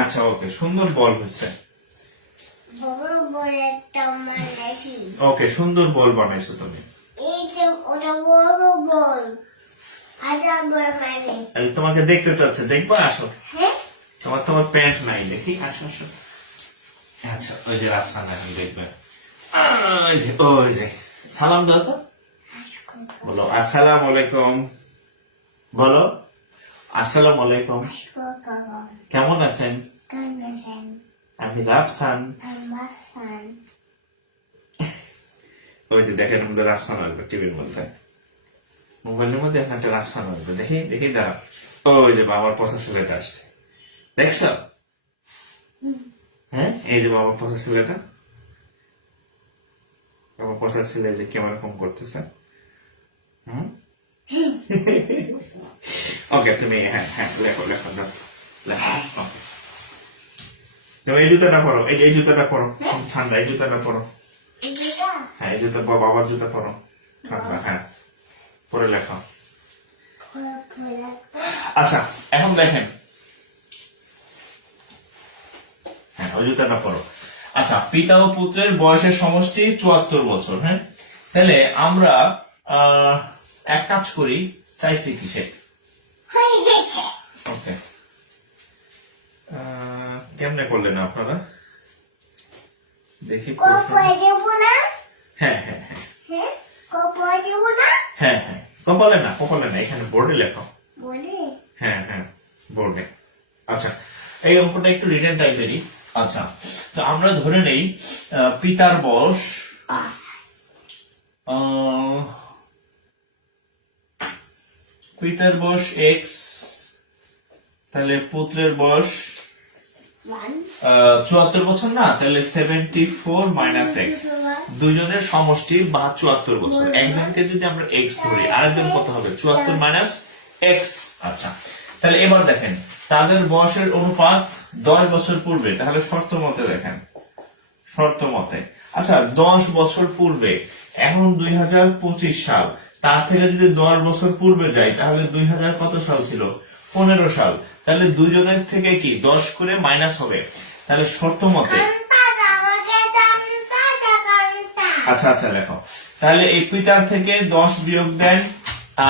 আচ্ছা ওকে, সুন্দর বল হয়েছে। ওকে, সুন্দর বল বানাইছো তুমি। তোমাকে দেখতে চাচ্ছে, দেখবা? আসো, তোমার প্যান্ট নাই, দেখি, আসো। আচ্ছা ওই যে রাফসানা এখন দেখবে, ওই যে সালাম দাও তো, বলো আসসালামু আলাইকুম, বলো আসসালামু আলাইকুম, কেমন আছেন? আমি রাফসান। ওই যে দেখেন আমাদের রাফসান আসবে টিভির মধ্যে, মোবাইলের মধ্যে এখন একটা রাফসান আসবে, দেখি দাঁড়া। ওই যে বাবার পচা ছেলেটা আসছে, দেখছ? হ্যাঁ, এই যে বাবার পচা ছেলেটা, বাবার পচা ছেলে যে কেমন কম করতেছে। ওকে, তুমি হ্যাঁ লেখো। এই জুতাটা পরো, এই জুতাটা পরো, ঠান্ডা, এই জুতাটা পরো। হ্যাঁ, এই জুতা বাবার জুতা পরো, ঠান্ডা। হ্যাঁ, পরে লেখো। আচ্ছা এখন দেখেন, হ্যাঁ ওই জুতাটা পরো। আচ্ছা, পিতা ও পুত্রের বয়সের সমষ্টি 74 বছর। হ্যাঁ, তাহলে আমরা এক কাজ করি, চাইছি কিসে? ওকে, কেমনে করলেন আপনারা দেখি? হ্যাঁ, কপালে না, এখানে বোর্ডে লেখো। হ্যাঁ, বোর্ডে। আচ্ছা, এই অঙ্কটা একটু রিটেন টাইপেরই। আচ্ছা, তো আমরা ধরে নেই পিতার বয়স x, তাহলে পুত্রের বয়স 74 বছর না, তাহলে 74 - x, দুজনের সমষ্টি বা 74 বছর। একজনকে যদি আমরা x ধরি, আরেকজন কত হবে? 74 - x। আচ্ছা, তাহলে এবার দেখেন তাদের বয়সের অনুপাত 10 বছর পূর্বে, তাহলে শর্ত মতে দেখেন, আচ্ছা 10 বছর পূর্বে, এখন 2025 সাল, তার থেকে যদি 10 বছর পূর্বে যাই তাহলে 2000 কত সাল ছিল? 15 সাল। তাহলে দুজনের থেকে কি 10 করে মাইনাস হবে, তাহলে শর্ত মতে। আচ্ছা লেখো, তাহলে এই পিতার থেকে 10 বিয়োগ দেন,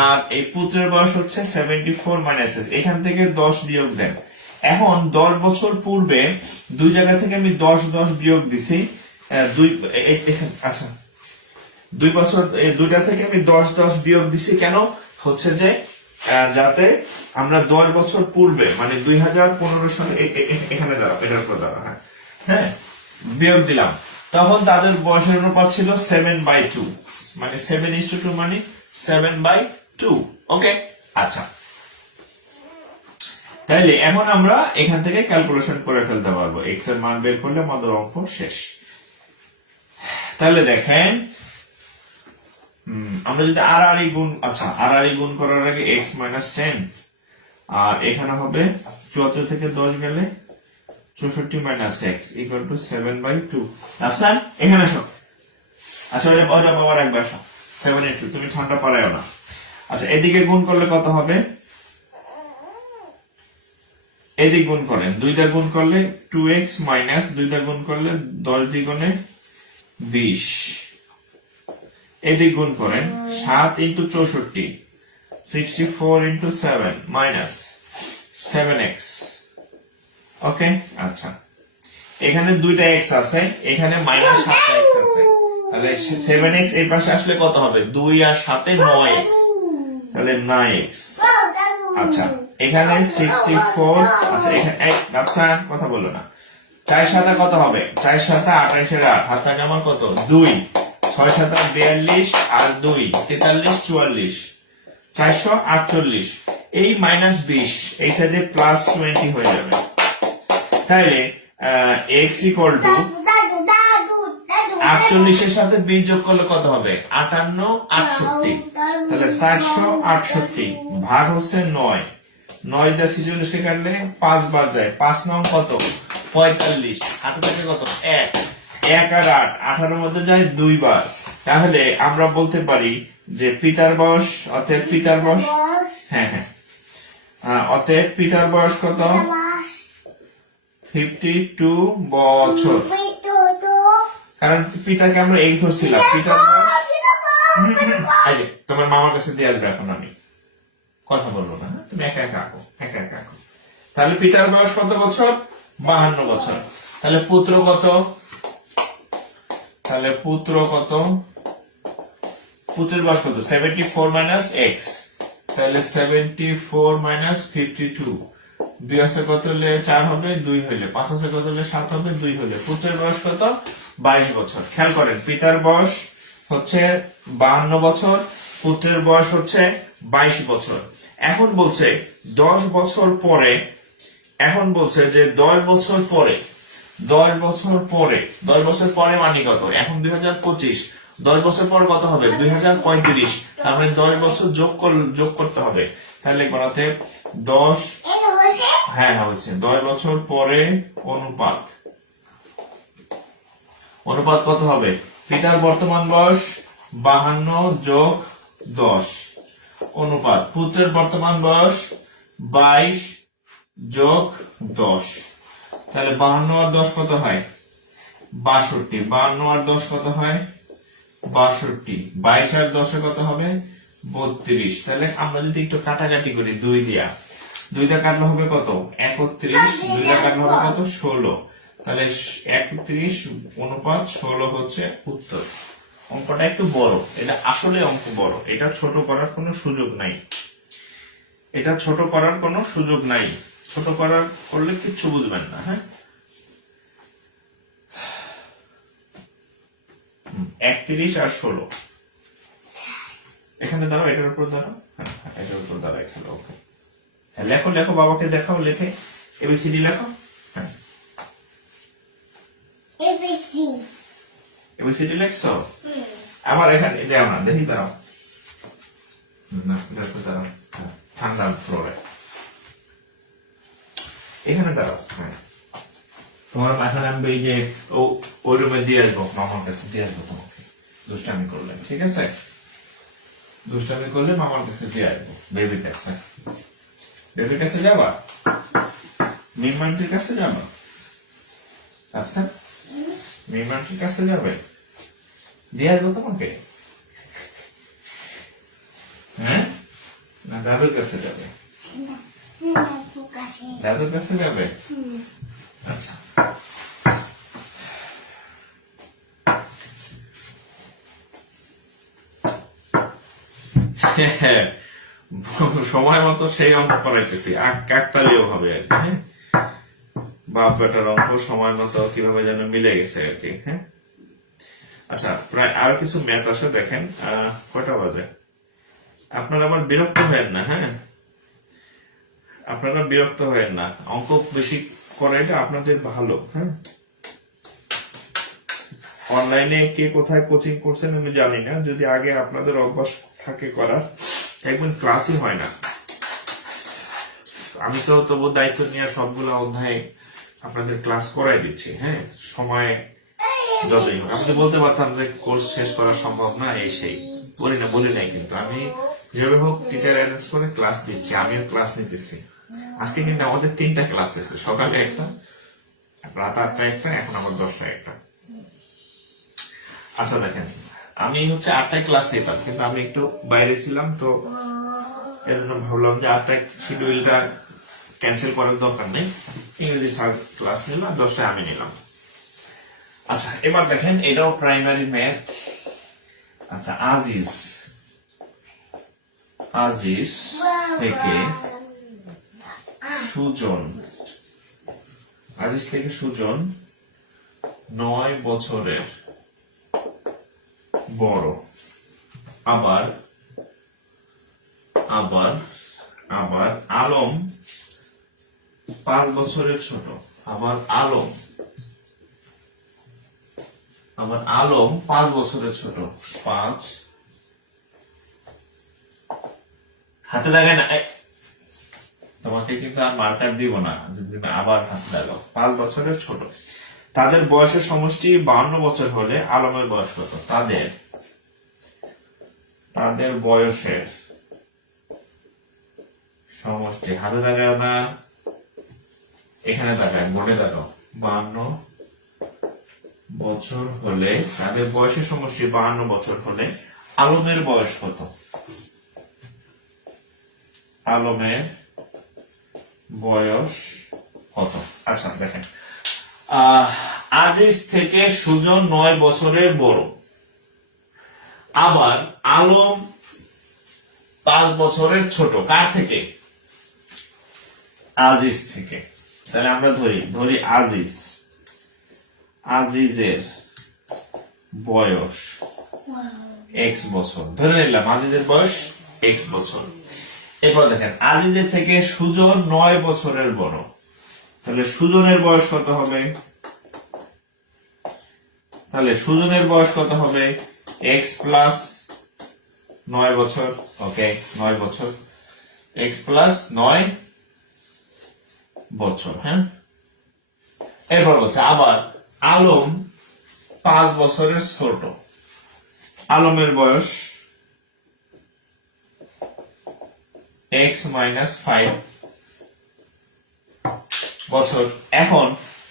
আর এই পুত্রের বয়স হচ্ছে 74 - x, এখান থেকে 10 বিয়োগ দেন, এখন 10 বছর পূর্বে দুই জায়গা থেকে আমি 10 বিয়োগ দিছি, আচ্ছা 2 বছর দুইটা থেকে আমি 10 বিয়োগ দিছি কেন, হচ্ছে যে যাতে আমরা 10 বছর পূর্বে মানে 2015 সালে এখানে দাঁড়াও, এটার উপর দাঁড়াও, হ্যাঁ বিয়োগ দিলাম, তখন তাদের বয়সের অনুপাত ছিল 7/2, মানে 7:2 মানে 7/2। ওকে, আচ্ছা তাইলে এখন আমরা এখান থেকে ক্যালকুলেশন করে ফেলতে পারবো, এক্স এর মান বের করলে আমাদের অঙ্ক শেষ। তাহলে দেখেন আমরা যদি আড়াআড়ি গুণ, আচ্ছা আড়াআড়ি গুণ করার আগে x - 10, আর এখানে হবে 74 থেকে 10 গেলে 64 - x = 7/2। আফসান এখানে আসো, আচ্ছা ওটা বাবা রাখবে, আসো 7/2, তুমি ঠান্ডা পারায়ও না। আচ্ছা এদিকে গুণ করলে কত হবে, এদিকে গুণ করেন, 2 দা গুণ করলে 2x মাইনাস 2 দা গুণ করলে 10 দ্বিগুণে 20, এদিক গুণ করেন 7 × 64 64 × 7 মাইনাস 7x। ওকে, আচ্ছা এখানে দুইটা x আছে, এখানে মাইনাস 7টা x আছে, তাহলে 7x এই পাশে আসলে কত হবে, 2 আর 7 এ 9x, তাহলে 9x। আচ্ছা এখানে 64, আচ্ছা এখানে রাফসান কথা বলো না, 4 7 কত হবে, 4 7 28 এর 8, হাত থাকে আমার কত 2, 6 7 42 আর 2 43 44 448, এই -20 এই সাইডে +20 হয়ে যাবে। তাইলে x = 48 এর সাথে 20 যোগ করলে কত হবে, 58 68, তাহলে 468 ভাগ হচ্ছে 9, 9 দিয়ে 46 কে কাটলে 5 বার যায়, 5 9 কত 45, 8 থেকে কত 1 আর 8 18 এর মধ্যে যায় 2 বার, তাহলে আমরা বলতে পারি যে পিতার বয়স, অতএব পিতার বয়স, হ্যাঁ অতএব পিতার বয়স কত 52 বছর, কারণ পিতাকে আমরা এই ধরছিলাম, পিতার বয়স তোমার মামার কাছে দিয়ে আসবে, এখন আমি কথা বলবো না, তুমি একা একা আঁকো, তাহলে পিতার বয়স কত বছর 52 বছর, তাহলে পুত্র কত, পুত্রের বয়স কত 74 - x, তাহলে 74 - 52, 2 আছে কত হলে 4 হবে, 2 হইলে 5 আছে কত হলে 7 হবে, 2 হইলে পুত্রের বয়স কত 22 বছর। খেয়াল করেন পিতার বয়স হচ্ছে 52 বছর, পুত্রের বয়স হচ্ছে 22 বছর। এখন বলছে 10 বছর পরে, এখন বলছে যে 10 বছর পরে মানে কত, এখন 2025, 10 বছর পর কত হবে 2035, তার মানে 10 বছর যোগ করতে হবে, তাহলে গণাতে 10, হ্যাঁ হয়েছে 10 বছর পরে অনুপাত কত হবে, পিতার বর্তমান বয়স 52 যোগ 10 অনুপাত পুত্রের বর্তমান বয়স 22 যোগ 10, তাহলে 52 আর 10 কত হয় 62, 52 আর 10 কত হয় 62, 22 আর 10 কত হবে 32, তাহলে আমরা যদি একটু কাটাকাটি করি 2 দিয়া কাটলে হবে কত 31, 2 দিয়া কাটলে হবে কত 16, তাহলে 31 অনুপাত 16 হচ্ছে উত্তর। অঙ্কটা একটু বড়, এটা আসলে অঙ্ক বড়, এটা ছোট করার কোনো সুযোগ নাই, ছোট করলে কিচ্ছু বুঝবেন না। হ্যাঁ 31 আর 16 এখানে দাঁড়াও, এটার উপর দাঁড়াও, হ্যাঁ এটার উপর দাঁড়াও এখানে। ওকে লেখো বাবাকে দেখাও, লিখে এবিসিডি লেখো, হ্যাঁ এবিসিডি লেখছো, আবার এখানে যাও না, দেখি দাঁড়াও, না দেখো দাঁড়াও, ঠান্ডা ফ্লোরে এখানে দাঁড়াও, হ্যাঁ তোমার মাথায় নামবে এই যে ওই রুমে দিয়ে আসবো, মামার কাছে দিয়ে আসবো তোমাকে, দুষ্টামি করলে, ঠিক আছে, দুষ্টামি করলে মামার কাছে দিয়ে আসবো, বেবির কাছে যাবা, মিমান্টির কাছে যাবা, আচ্ছা মিমান্টির কাছে যাবে, দিয়ে আসবো তোমাকে, হ্যাঁ না দাদুর কাছে যাবে, দাদুর কাছে যাবে? আচ্ছা, সময় মতো সেই অঙ্ক করাইতেছি, কাকতালীয় ভাবে আর কি। হ্যাঁ, বাপ বেটার অঙ্ক সময় মতো কিভাবে যেন মিলে গেছে আর কি। হ্যাঁ, আচ্ছা, প্রায় আর কিছু ম্যাথ আসে, দেখেন কয়টা বাজে। আপনারা আবার বিরক্ত হয়েন না, হ্যাঁ, আপনারা বিরক্ত হয়েন না, অঙ্ক বেশি করাইটা আপনাদের ভালো। হ্যাঁ, অনলাইনে কে কোথায় কোচিং করছেন আমি জানি না, যদি আগে আপনাদের অভ্যাস থাকে করার, একদম ক্লাসই হয় না। আমি তো তবু দায়িত্ব নিয়ে সবগুলো অধ্যায় আপনাদের ক্লাস করাই দিচ্ছি। হ্যাঁ, সময় যতই হোক, আমি তো বলতে পারতাম যে কোর্স শেষ করা সম্ভব না, এই সেই বলি নাই, কিন্তু আমি যেভাবে হোক টিচার অ্যারেঞ্জ করে ক্লাস দিচ্ছি, আমিও ক্লাস নিতেছি। আজকে কিন্তু আমাদের 3টা ক্লাস হয়েছে, সকালে একটা, রাত 8টায় একটা, এখন আবার 10টায় একটা। আচ্ছা দেখেন, আমি হচ্ছে 8টায় ক্লাস নিতাম, কিন্তু আমি একটু বাইরে ছিলাম, তো এর জন্য ভাবলাম যে 8টায় শিডিউলটা ক্যান্সেল করার দরকার নেই, ইংরেজি স্যার ক্লাস নিল, 10টায় আমি নিলাম। আচ্ছা, এবার দেখেন, এটাও প্রাইমারি ম্যাথ। আচ্ছা, আজিজ থেকে সুজন, আজিজ থেকে সুজন 9 বছরের বড়, আবার আবার আবার আলম 5 বছরের ছোট, আবার আলম 5 বছরের ছোট। 5 হাতে লাগায় না, তোমাকে কিন্তু আর মার্কার দিব না যদি তুমি আবার হাতে লাগাও। 5 বছরের ছোট, তাদের বয়সের সমষ্টি 52 বছর হলে আলমের বয়স কত? তাদের বয়সের সমষ্টি, হাতে লাগায় না, এখানে তাকায়, বোর্ডে তাকাও। 52 বছর হলে, তাদের বয়সের সমষ্টি 52 বছর হলে আলমের বয়স কত? আলমের বয়স কত? আচ্ছা দেখেন, আজিজ থেকে সুজন 9 বছরের বড়, আবার আলম 5 বছরের ছোট। কার থেকে? আজিজ থেকে। তাহলে আমরা ধরি আজিজের বয়স x বছর, ধরে নিলাম আজিজের বয়স x বছর। এরপর দেখেন, আজিজের থেকে সুজন 9 বছরের বড়, তাহলে সুজনের বয়স কত হবে? x প্লাস 9 বছর। ওকে, 9 বছর, x প্লাস 9 বছর। হ্যাঁ, এরপর বলছে আবার আলম 5 বছরের ছোট, আলমের বয়স x মাইনাস 5 বছর। এখন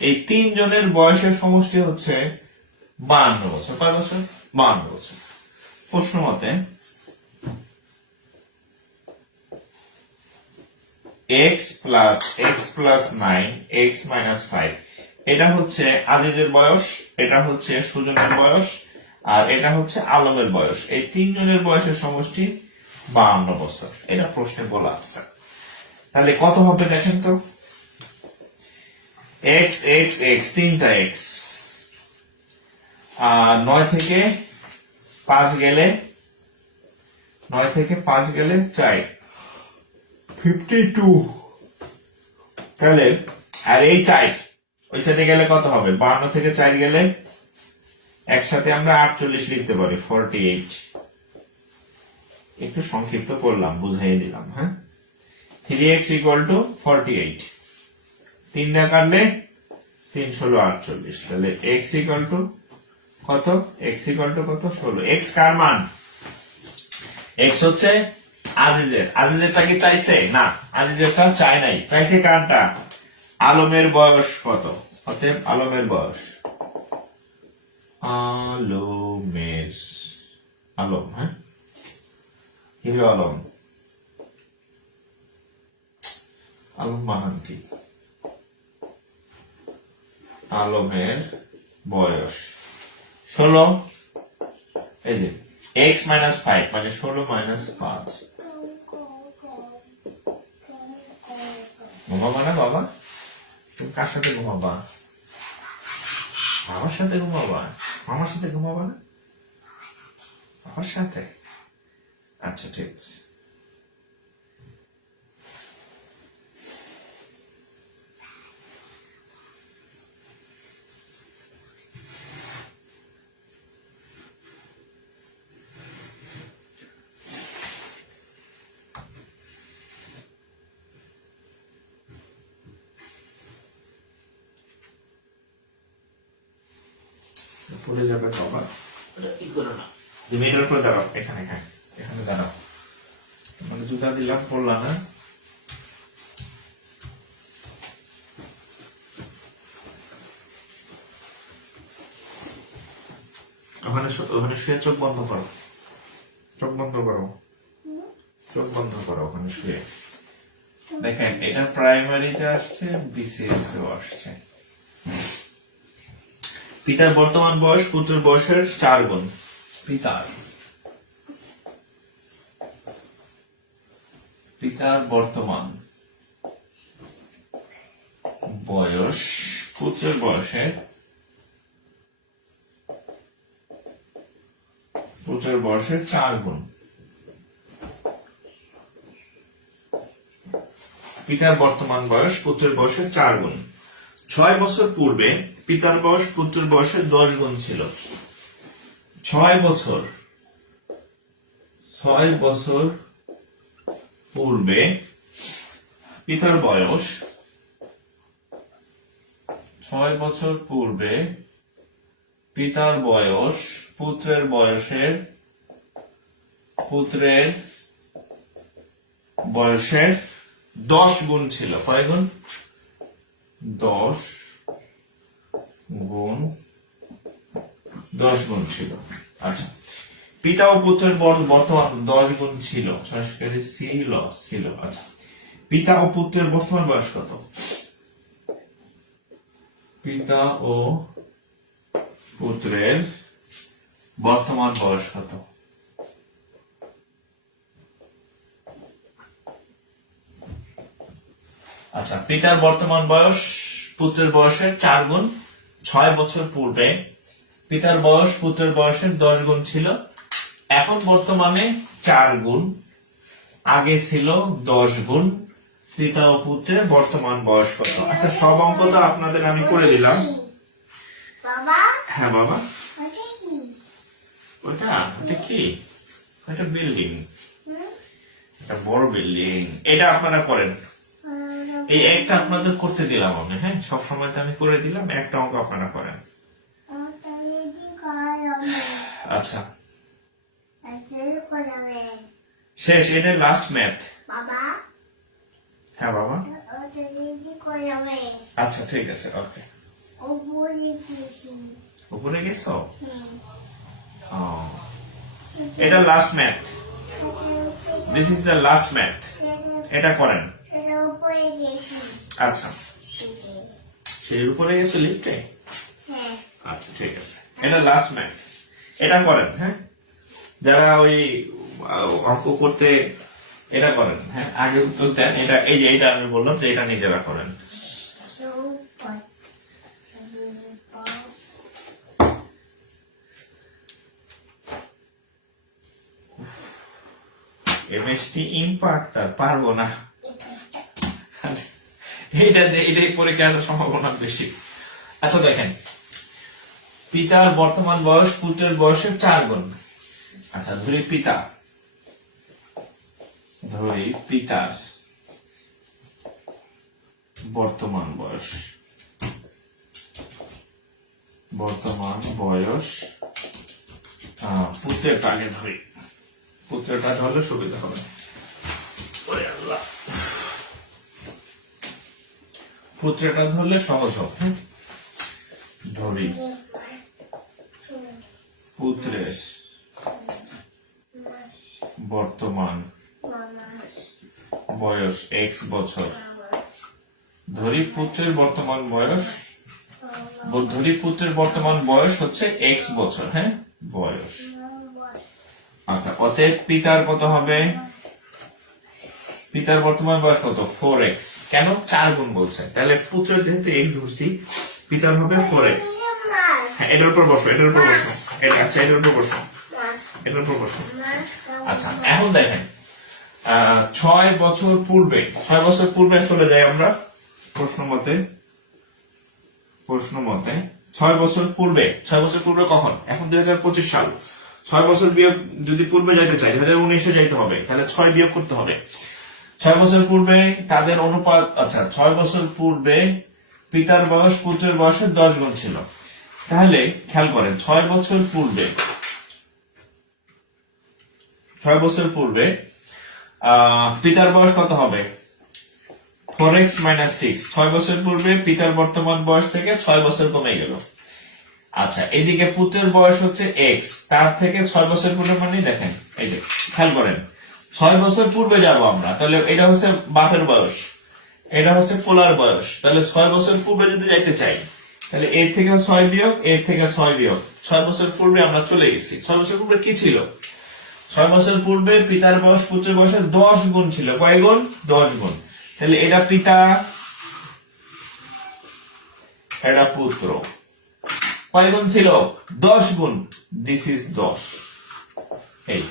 এই 3 জনের বয়সের সমষ্টি হচ্ছে 52 বছর। কয় বছর? 52 বছর। প্রশ্ন মতে x প্লাস 9 x মাইনাস 5, এটা হচ্ছে আজিজের বয়স, এটা হচ্ছে সুজনের বয়স, আর এটা হচ্ছে আলমের বয়স। এই 3 জনের বয়সের সমষ্টি 52 বছর, এটা প্রশ্নে বলা আছে। তাহলে কত হবে দেখেন তো, x 3টা x, 9 থেকে 5 গেলে 4, 52। তাহলে আর এই 4 ওই সাথে গেলে কত হবে? 52 থেকে 4 গেলে একসাথে আমরা 48 লিখতে পারি, 48। একটু সংক্ষিপ্ত করলাম, বুঝাই দিলাম। হ্যাঁ, 3x ইকুয়াল টু 48, 3 দিয়ে কাটলে 3 ষোলো 48। তাহলে x ইকুয়াল টু কত? x ইকুয়াল টু কত? 16। x কার মান? x হচ্ছে আজিজেরটা কি চাইছে? না, আজিজেরটা চায় নাই, চাইছে কারটা? আলমের বয়স কত? অতএব আলমের বয়স, আলম, হ্যাঁ, কি আলম, আলম বানান কি? আলমের বয়স 16। এই যে x - 5 মানে 16 - 5। ঘুমাবা না বাবা? তুমি কার সাথে ঘুমাবা? বাবার সাথে ঘুমাবা? মামার সাথে ঘুমাবা না? বাবার সাথে? আচ্ছা ঠিক আছে। পড়ে যাবে বাবা, এটা কি করো না। তুমি এটার উপরে দাঁড়াও, এখানে হ্যাঁ এখানে দাঁড়াও। মানে জুতা দিলাম, পড়লা না। ওখানে ওখানে শুয়ে চোখ বন্ধ করো, চোখ বন্ধ করো, চোখ বন্ধ করো ওখানে শুয়ে। দেখেন এটা প্রাইমারিতে আসছে, বিসিএস এও আসছে। পিতার বর্তমান বয়স পুত্রের বয়সের 4 গুণ। পিতার বর্তমান বয়স পুত্রের বয়সের 4 গুণ। পিতার বর্তমান বয়স পুত্রের বয়সের 4 গুণ। 6 বছর পূর্বে পিতার বয়স পুত্রের বয়সের 10 গুণ ছিল। 6 বছর পূর্বে পিতার বয়স 6 বছর পূর্বে পিতার বয়স পুত্রের বয়সের 10 গুণ ছিল। কয় গুণ? 10 গুণ ছিল। আচ্ছা, পিতা ও পুত্রের বর্তমান 10 গুণ ছিল। ছিল। আচ্ছা, পিতা ও পুত্রের বর্তমান বয়স কত? পিতা ও পুত্রের বর্তমান বয়স কত? আচ্ছা, পিতার বর্তমান বয়স পুত্রের বয়সের 4 গুণ। 6 বছর পূর্বে পিতার বয়স পুত্রের বয়সের 10 গুণ ছিল। এখন বর্তমানে 4 গুণ, আগে ছিল 10 গুণ। পিতা ও পুত্রের বর্তমান বয়স কত? আচ্ছা, সব অঙ্ক তো আপনাদের আমি করে দিলাম। হ্যাঁ বাবা, ওটা কি? এটা বিল্ডিং, এটা বড় বিল্ডিং। এটা আপনারা করেন। এই একটা আপনাদের করতে দিলাম আমি, হ্যাঁ সব সময় আমি করে দিলাম, একটা অঙ্ক আপনারা করেন। আচ্ছা শেষ, এটা লাস্ট ম্যাথ। হ্যাঁ বাবা, আচ্ছা ঠিক আছে, ওকে। উপরে গেছো? এটা last math, this is the last math. এটা করেন। আচ্ছা, সেই উপরে গেছো লিফটে? আচ্ছা ঠিক আছে, এটা লাস্ট ম্যাথ। এটা করেন, হ্যাঁ যারা ওই অঙ্ক করতে এটা করেন, হ্যাঁ আগে উত্তর দেন। এটা এই যে এটা আমি বললাম যে এটা নিজেরা করেন। এমএসটি ইম্পাক্ট তার পারবো না, এটাই পরীক্ষা আসার সম্ভাবনা বেশি। আচ্ছা দেখেন, পিতার বর্তমান বয়স পুত্রের বয়সের 4 গুণ। আচ্ছা ধরি পিতার বর্তমান বয়স পুত্রেরটা আগে ধরি, পুত্রেরটা ধরলে সুবিধা হবে। পুত্রেরটা ধরলে সহজ হবে, হ্যাঁ ধরি পুত্রের বর্তমান বয়স x বছর ধরি পুত্রের বর্তমান বয়স, ধরি পুত্রের বর্তমান বয়স হচ্ছে x বছর, হ্যাঁ বয়স। আচ্ছা অতএব পিতার কত হবে? পিতার বর্তমান বয়স কত? 4x। কেন 4 গুণ বলছে, তাহলে পুত্রের যেহেতু x ধরছি, পিতার হবে 4x। হ্যাঁ এটার উপর বসো, এটার উপর বসো, আচ্ছা এটার উপর বসো, এটার উপর বসো। আচ্ছা এখন দেখেন 6 বছর পূর্বে, 6 বছর পূর্বে চলে যাই আমরা প্রশ্ন মতে। 6 বছর পূর্বে, 6 বছর পূর্বে কখন? এখন 2025 সাল। 6 বছর বিয়োগ যদি পূর্বে যাইতে চাই 2019-এ যাইতে হবে, তাহলে 6 বিয়োগ করতে হবে। 6 বছর পূর্বে তাদের অনুপাত, আচ্ছা 6 বছর পূর্বে পিতার বয়স পুত্রের বয়সের 10 গুণ ছিল। তাহলে খেয়াল করেন 6 বছর পূর্বে, 6 বছর পূর্বে পিতার বয়স কত হবে? 4x - 6। 6 বছর পূর্বে পিতার বর্তমান বয়স থেকে 6 বছর কমে গেল। আচ্ছা এদিকে পুত্রের বয়স হচ্ছে x, তার থেকে 6 বছর পূর্বে মানে দেখেন, এই যে খেয়াল করেন 6 বছর পূর্বে যাব আমরা, তাহলে এটা হচ্ছে বাপের বয়স, এটা হচ্ছে পোলার বয়স। তাহলে 6 বছর পূর্বে যদি যাইতে চাই, তাহলে এর থেকে 6 বিয়োগ, এর থেকে 6 বিয়োগ, 6 বছর পূর্বে আমরা চলে গেছি। 6 বছর পূর্বে কি ছিল? 6 বছর পূর্বে পিতার বয়স পুত্রের বয়সের 10 গুণ ছিল। কয় গুণ? 10 গুণ। তাহলে এটা পিতা, এটা পুত্র, কয় গুণ ছিল? 10 গুণ। This is 10। এই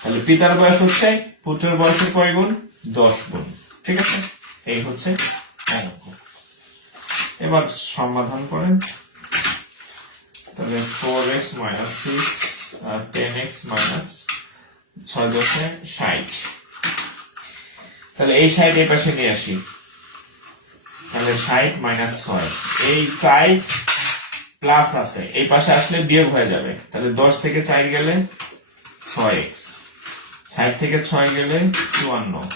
তাহলে পিতার বয়স হচ্ছে পুত্রের বয়সের কয় গুণ? 10 গুণ। ঠিক আছে, এই হচ্ছে অঙ্ক। এবার সমাধান করেন। তাহলে 4x - 6 10x - 6 দশে 60। তাহলে এই 60 এই পাশে নিয়ে আসি, তাহলে 60 - 6, এই 4 প্লাস আছে, এই পাশে আসলে বিয়োগ হয়ে যাবে। তাহলে 10 থেকে 4 গেলে 6x, 60 থেকে 6 গেলে 54,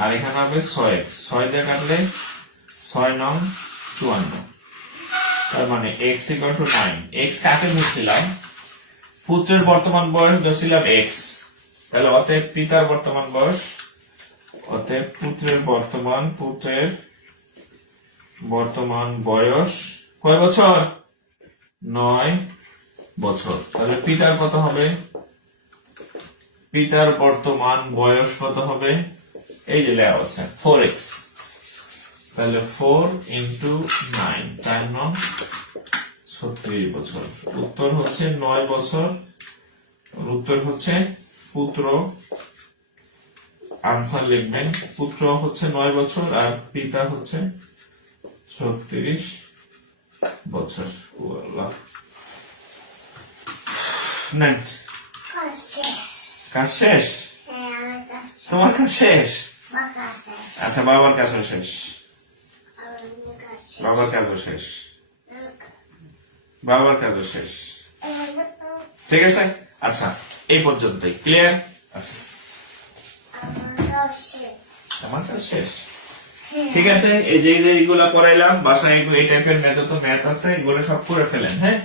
আর এখানে হবে 6x, 6 দিয়ে কাটলে 6 নং 54। তার মানে x = 9। x কাকে ধরছিলাম? পুত্রের বর্তমান বয়স ধরছিলাম x। তাহলে অতএব পিতার বর্তমান বয়স, অতএব পুত্রের বর্তমান বয়স কয় বছর? 9 বছর। তাহলে পিতার কত হবে? পিতার বর্তমান বয়স কত হবে? এই যে লেখা আছে 4x। তাহলে 4 × 9, 4 নং 36 বছর। উত্তর হচ্ছে 9 বছর। উত্তর হচ্ছে পুত্র, আনসার লিখবেন, পুত্র হচ্ছে 9 বছর আর পিতা হচ্ছে 36 বছর। আল্লাহ, নেন কাজ শেষ। তোমার কাজ শেষ? আচ্ছা বাবার কাজও শেষ, বাবার কাজও শেষ, বাবার কাজও শেষ। ঠিক আছে, আচ্ছা এই পর্যন্তই। ক্লিয়ার? আচ্ছা আমার কাজ শেষ। ঠিক আছে, এই যে এইগুলা করাইলাম বাসায়, এই টাইপের ম্যাথ আছে, এগুলো সব করে ফেলেন। হ্যাঁ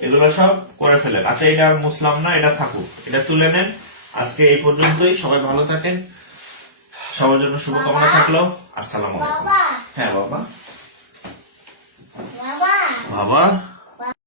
এগুলো সব করে ফেলেন। আচ্ছা এটা মুসলাম না, এটা থাকুক, এটা তুলে নেন। আজকে এই পর্যন্তই। সবাই ভালো থাকেন, সবার জন্য শুভকামনা থাকলো। আসসালামু আলাইকুম। হ্যাঁ বাবা, বাবা